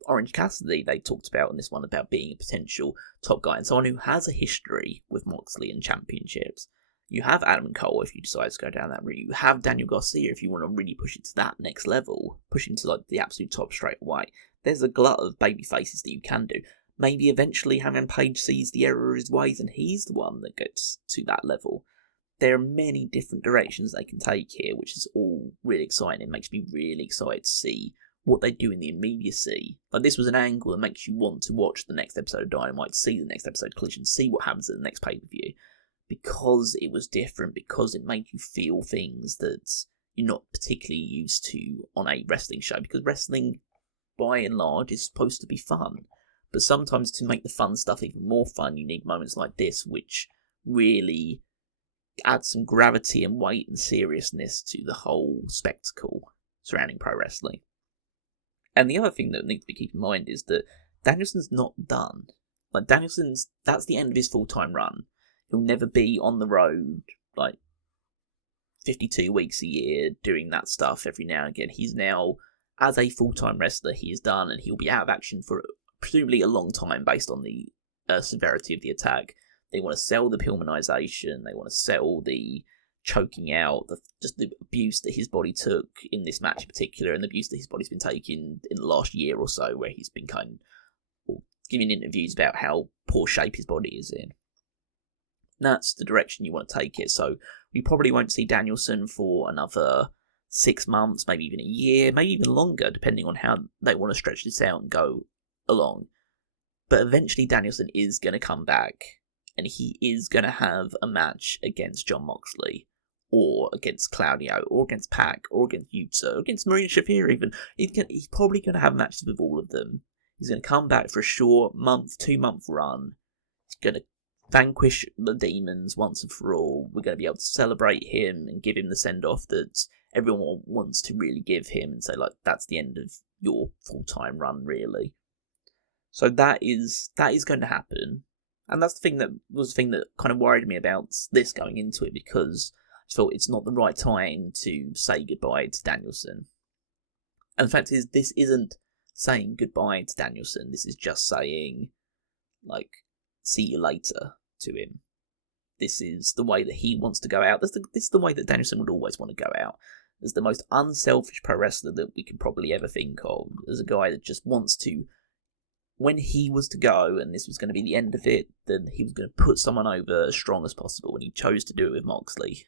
Orange Cassidy, they talked about in this one about being a potential top guy and someone who has a history with Moxley and championships. You have Adam Cole if you decide to go down that route. You have Daniel Garcia if you want to really push it to that next level, push him to the absolute top straight away. There's a glut of baby faces that you can do. Maybe eventually Hangman Page sees the error of his ways and he's the one that gets to that level. There are many different directions they can take here, which is all really exciting. It makes me really excited to see what they do in the immediacy. This was an angle that makes you want to watch the next episode of Dynamite, see the next episode of Collision, see what happens at the next pay-per-view. Because it was different, because it made you feel things that you're not particularly used to on a wrestling show. Because wrestling, by and large, is supposed to be fun. But sometimes to make the fun stuff even more fun, you need moments like this, which really add some gravity and weight and seriousness to the whole spectacle surrounding pro wrestling. And the other thing that needs to be kept in mind is that Danielson's not done. That's the end of his full-time run. He'll never be on the road 52 weeks a year doing that stuff every now and again. He's now, as a full-time wrestler, he is done, and he'll be out of action for presumably a long time based on the severity of the attack. They want to sell the Pillmanization, they want to sell the choking out, just the abuse that his body took in this match in particular, and the abuse that his body's been taking in the last year or so, where he's been giving interviews about how poor shape his body is in. That's the direction you want to take it, so we probably won't see Danielson for another 6 months, maybe even a year, maybe even longer, depending on how they want to stretch this out and go along. But eventually Danielson is going to come back, and he is going to have a match against Jon Moxley, or against Claudio, or against Pac, or against Yuta, or against Marina Shafir even. He's probably going to have matches with all of them. He's going to come back for a short 2-month run. He's going to vanquish the demons once and for all. We're going to be able to celebrate him and give him the send-off that everyone wants to really give him, and say, that's the end of your full-time run, really. So that is going to happen. And that's the thing that kind of worried me about this going into it, because I felt it's not the right time to say goodbye to Danielson. And the fact is, this isn't saying goodbye to Danielson. This is just saying, see you later to him. This is the way that he wants to go out. This is the way that Danielson would always want to go out. As the most unselfish pro wrestler that we could probably ever think of. As a guy that just wants to, when he was to go, and this was going to be the end of it, then he was going to put someone over as strong as possible, and he chose to do it with Moxley.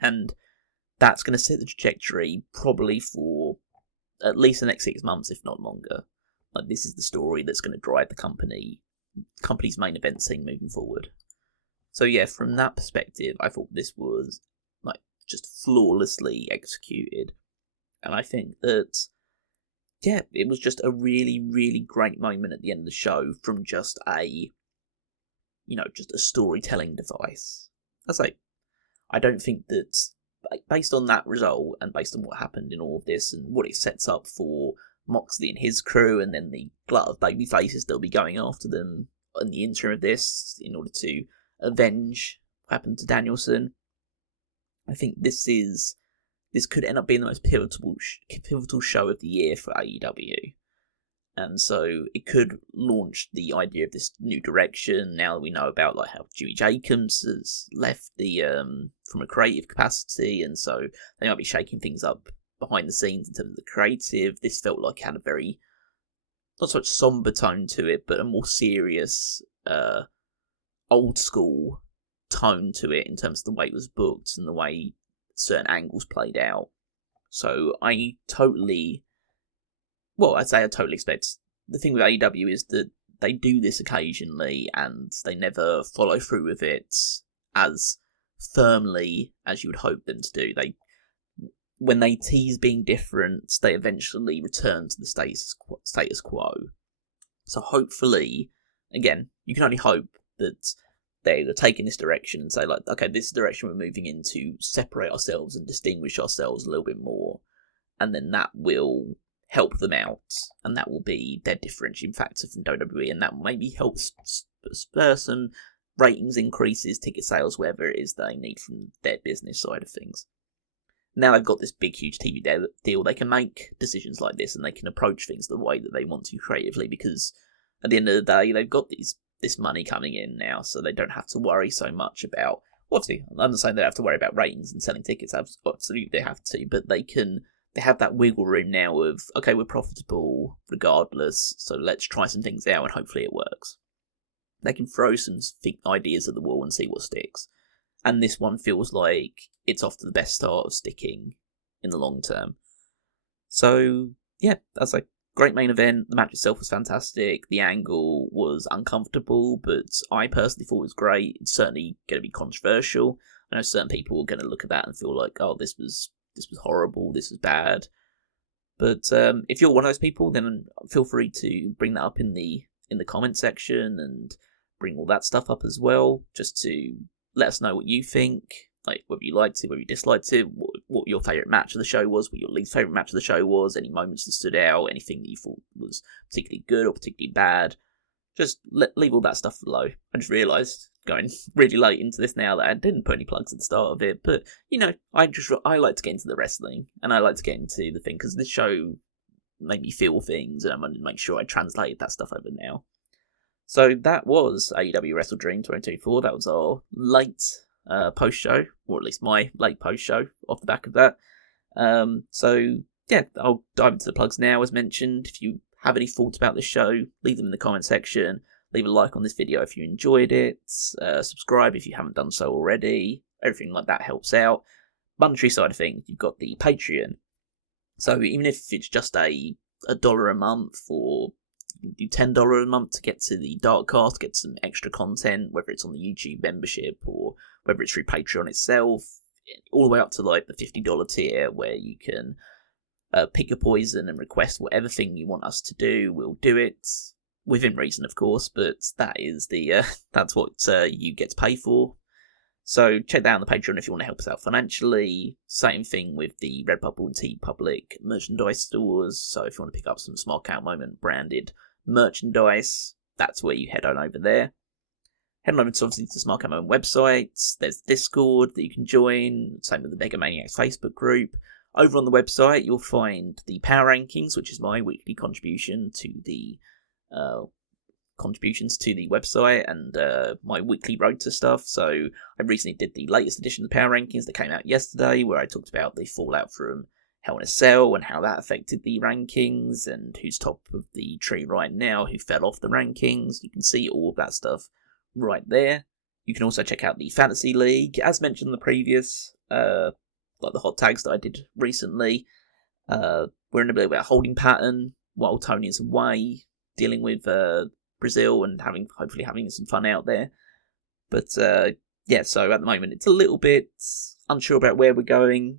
And that's going to set the trajectory probably for at least the next 6 months, if not longer. Like, this is the story that's going to drive the company's main event scene moving forward. So yeah, from that perspective, I thought this was like just flawlessly executed, and I think that yeah, it was just a really, really great moment at the end of the show from just a storytelling device. I don't think that, based on that result and based on what happened in all of this and what it sets up for Moxley and his crew, and then the glut of baby faces that'll be going after them in the interim of this in order to avenge what happened to Danielson. I think this could end up being the most pivotal show of the year for AEW. And so it could launch the idea of this new direction. Now that we know about like how Dewey Jacobs has left the from a creative capacity, and so they might be shaking things up behind the scenes in terms of the creative. This felt like it had a very, not so much somber tone to it, but a more serious, old school tone to it in terms of the way it was booked and the way certain angles played out. So I totally expect. The thing with AEW is that they do this occasionally and they never follow through with it as firmly as you would hope them to do. When they tease being different, they eventually return to the status quo. So hopefully, again, you can only hope that they're taking this direction and say, like, okay, this is the direction we're moving in to separate ourselves and distinguish ourselves a little bit more. And then that will help them out, and that will be their differentiating factor from WWE, and that will maybe help spur some ratings increases, ticket sales, whatever it is they need from their business side of things. Now they've got this big, huge TV deal, they can make decisions like this, and they can approach things the way that they want to creatively, because at the end of the day, they've got this money coming in now, so they don't have to worry so much about, obviously, I'm not saying they have to worry about ratings and selling tickets, absolutely they have to, but they have that wiggle room now of, okay, we're profitable regardless, so let's try some things out and hopefully it works. They can throw some ideas at the wall and see what sticks. And this one feels like it's off to the best start of sticking in the long term. So, yeah, that's a great main event. The match itself was fantastic. The angle was uncomfortable, but I personally thought it was great. It's certainly going to be controversial. I know certain people are going to look at that and feel like, oh, this was horrible, this was bad. But if you're one of those people, then feel free to bring that up in the comment section and bring all that stuff up as well, just to let us know what you think, like whether you liked it, whether you disliked it, what your favourite match of the show was, what your least favourite match of the show was, any moments that stood out, anything that you thought was particularly good or particularly bad. Just leave all that stuff below. I just realised, going really late into this now, that I didn't put any plugs at the start of it, but, I like to get into the wrestling, and I like to get into the thing, because this show made me feel things, and I'm going to make sure I translate that stuff over now. So that was AEW WrestleDream 2024, that was our late post-show, or at least my late post-show off the back of that. So, yeah, I'll dive into the plugs now, as mentioned. If you have any thoughts about this show, leave them in the comment section. Leave a like on this video if you enjoyed it. Subscribe if you haven't done so already. Everything like that helps out. Monetary side of things, you've got the Patreon. So even if it's just $1 a month, or you do $10 a month to get to the Darkcast, get some extra content, whether it's on the YouTube membership or whether it's through Patreon itself, all the way up to like the $50 tier where you can pick your poison and request whatever thing you want us to do. We'll do it within reason, of course, but that is that's what you get to pay for. So check that out on the Patreon if you want to help us out financially. Same thing with the Redbubble and TeePublic merchandise stores. So if you want to pick up some Smark Out Moment branded merchandise, that's where you head on over there. Head on over to, obviously, the Smark Out Moment website. There's Discord that you can join. Same with the Mega Maniacs Facebook group. Over on the website, you'll find the Power Rankings, which is my weekly contribution to the contributions to the website, and my weekly rotor stuff. So I recently did the latest edition of the Power Rankings that came out yesterday, where I talked about the fallout from Hell in a Cell and how that affected the rankings, and who's top of the tree right now, who fell off the rankings. You can see all of that stuff right there. You can also check out the Fantasy League, as mentioned in the previous like the hot tags that I did recently. We're in a bit of a holding pattern while Tony is away, dealing with Brazil and hopefully having some fun out there. But yeah, so at the moment it's a little bit unsure about where we're going.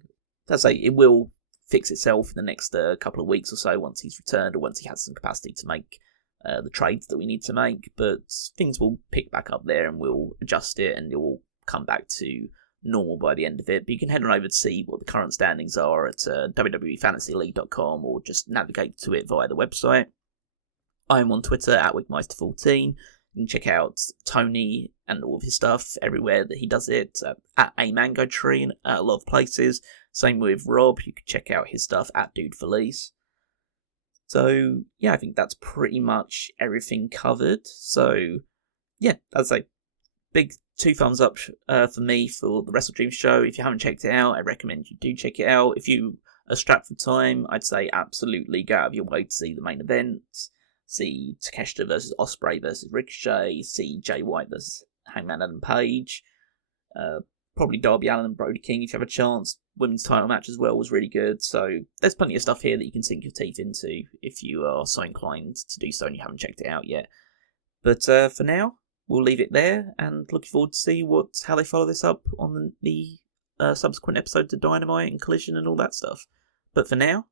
As I say, it will fix itself in the next couple of weeks or so once he's returned or once he has some capacity to make the trades that we need to make. But things will pick back up there and we'll adjust it and it will come back to normal by the end of it. But you can head on over to see what the current standings are at wwefantasyleague.com or just navigate to it via the website. I'm on Twitter at Wigmeister14. You can check out Tony and all of his stuff everywhere that he does it, at A Mango Tree and at a lot of places. Same with Rob, you can check out his stuff at Dude Felice. So yeah, I think that's pretty much everything covered. So yeah, that's a big 2 thumbs up for me for the WrestleDream show. If you haven't checked it out, I recommend you do check it out. If you are strapped for time, I'd say absolutely go out of your way to see the main event. See Takeshita versus Ospreay versus Ricochet. See Jay White versus Hangman Adam Page. Probably Darby Allin and Brody King if you have a chance. Women's title match as well was really good. So there's plenty of stuff here that you can sink your teeth into if you are so inclined to do so and you haven't checked it out yet. But for now, we'll leave it there and looking forward to see how they follow this up on the subsequent episodes of Dynamite and Collision and all that stuff. But for now,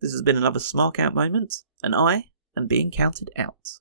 this has been another Smark Out moment, and I am being counted out.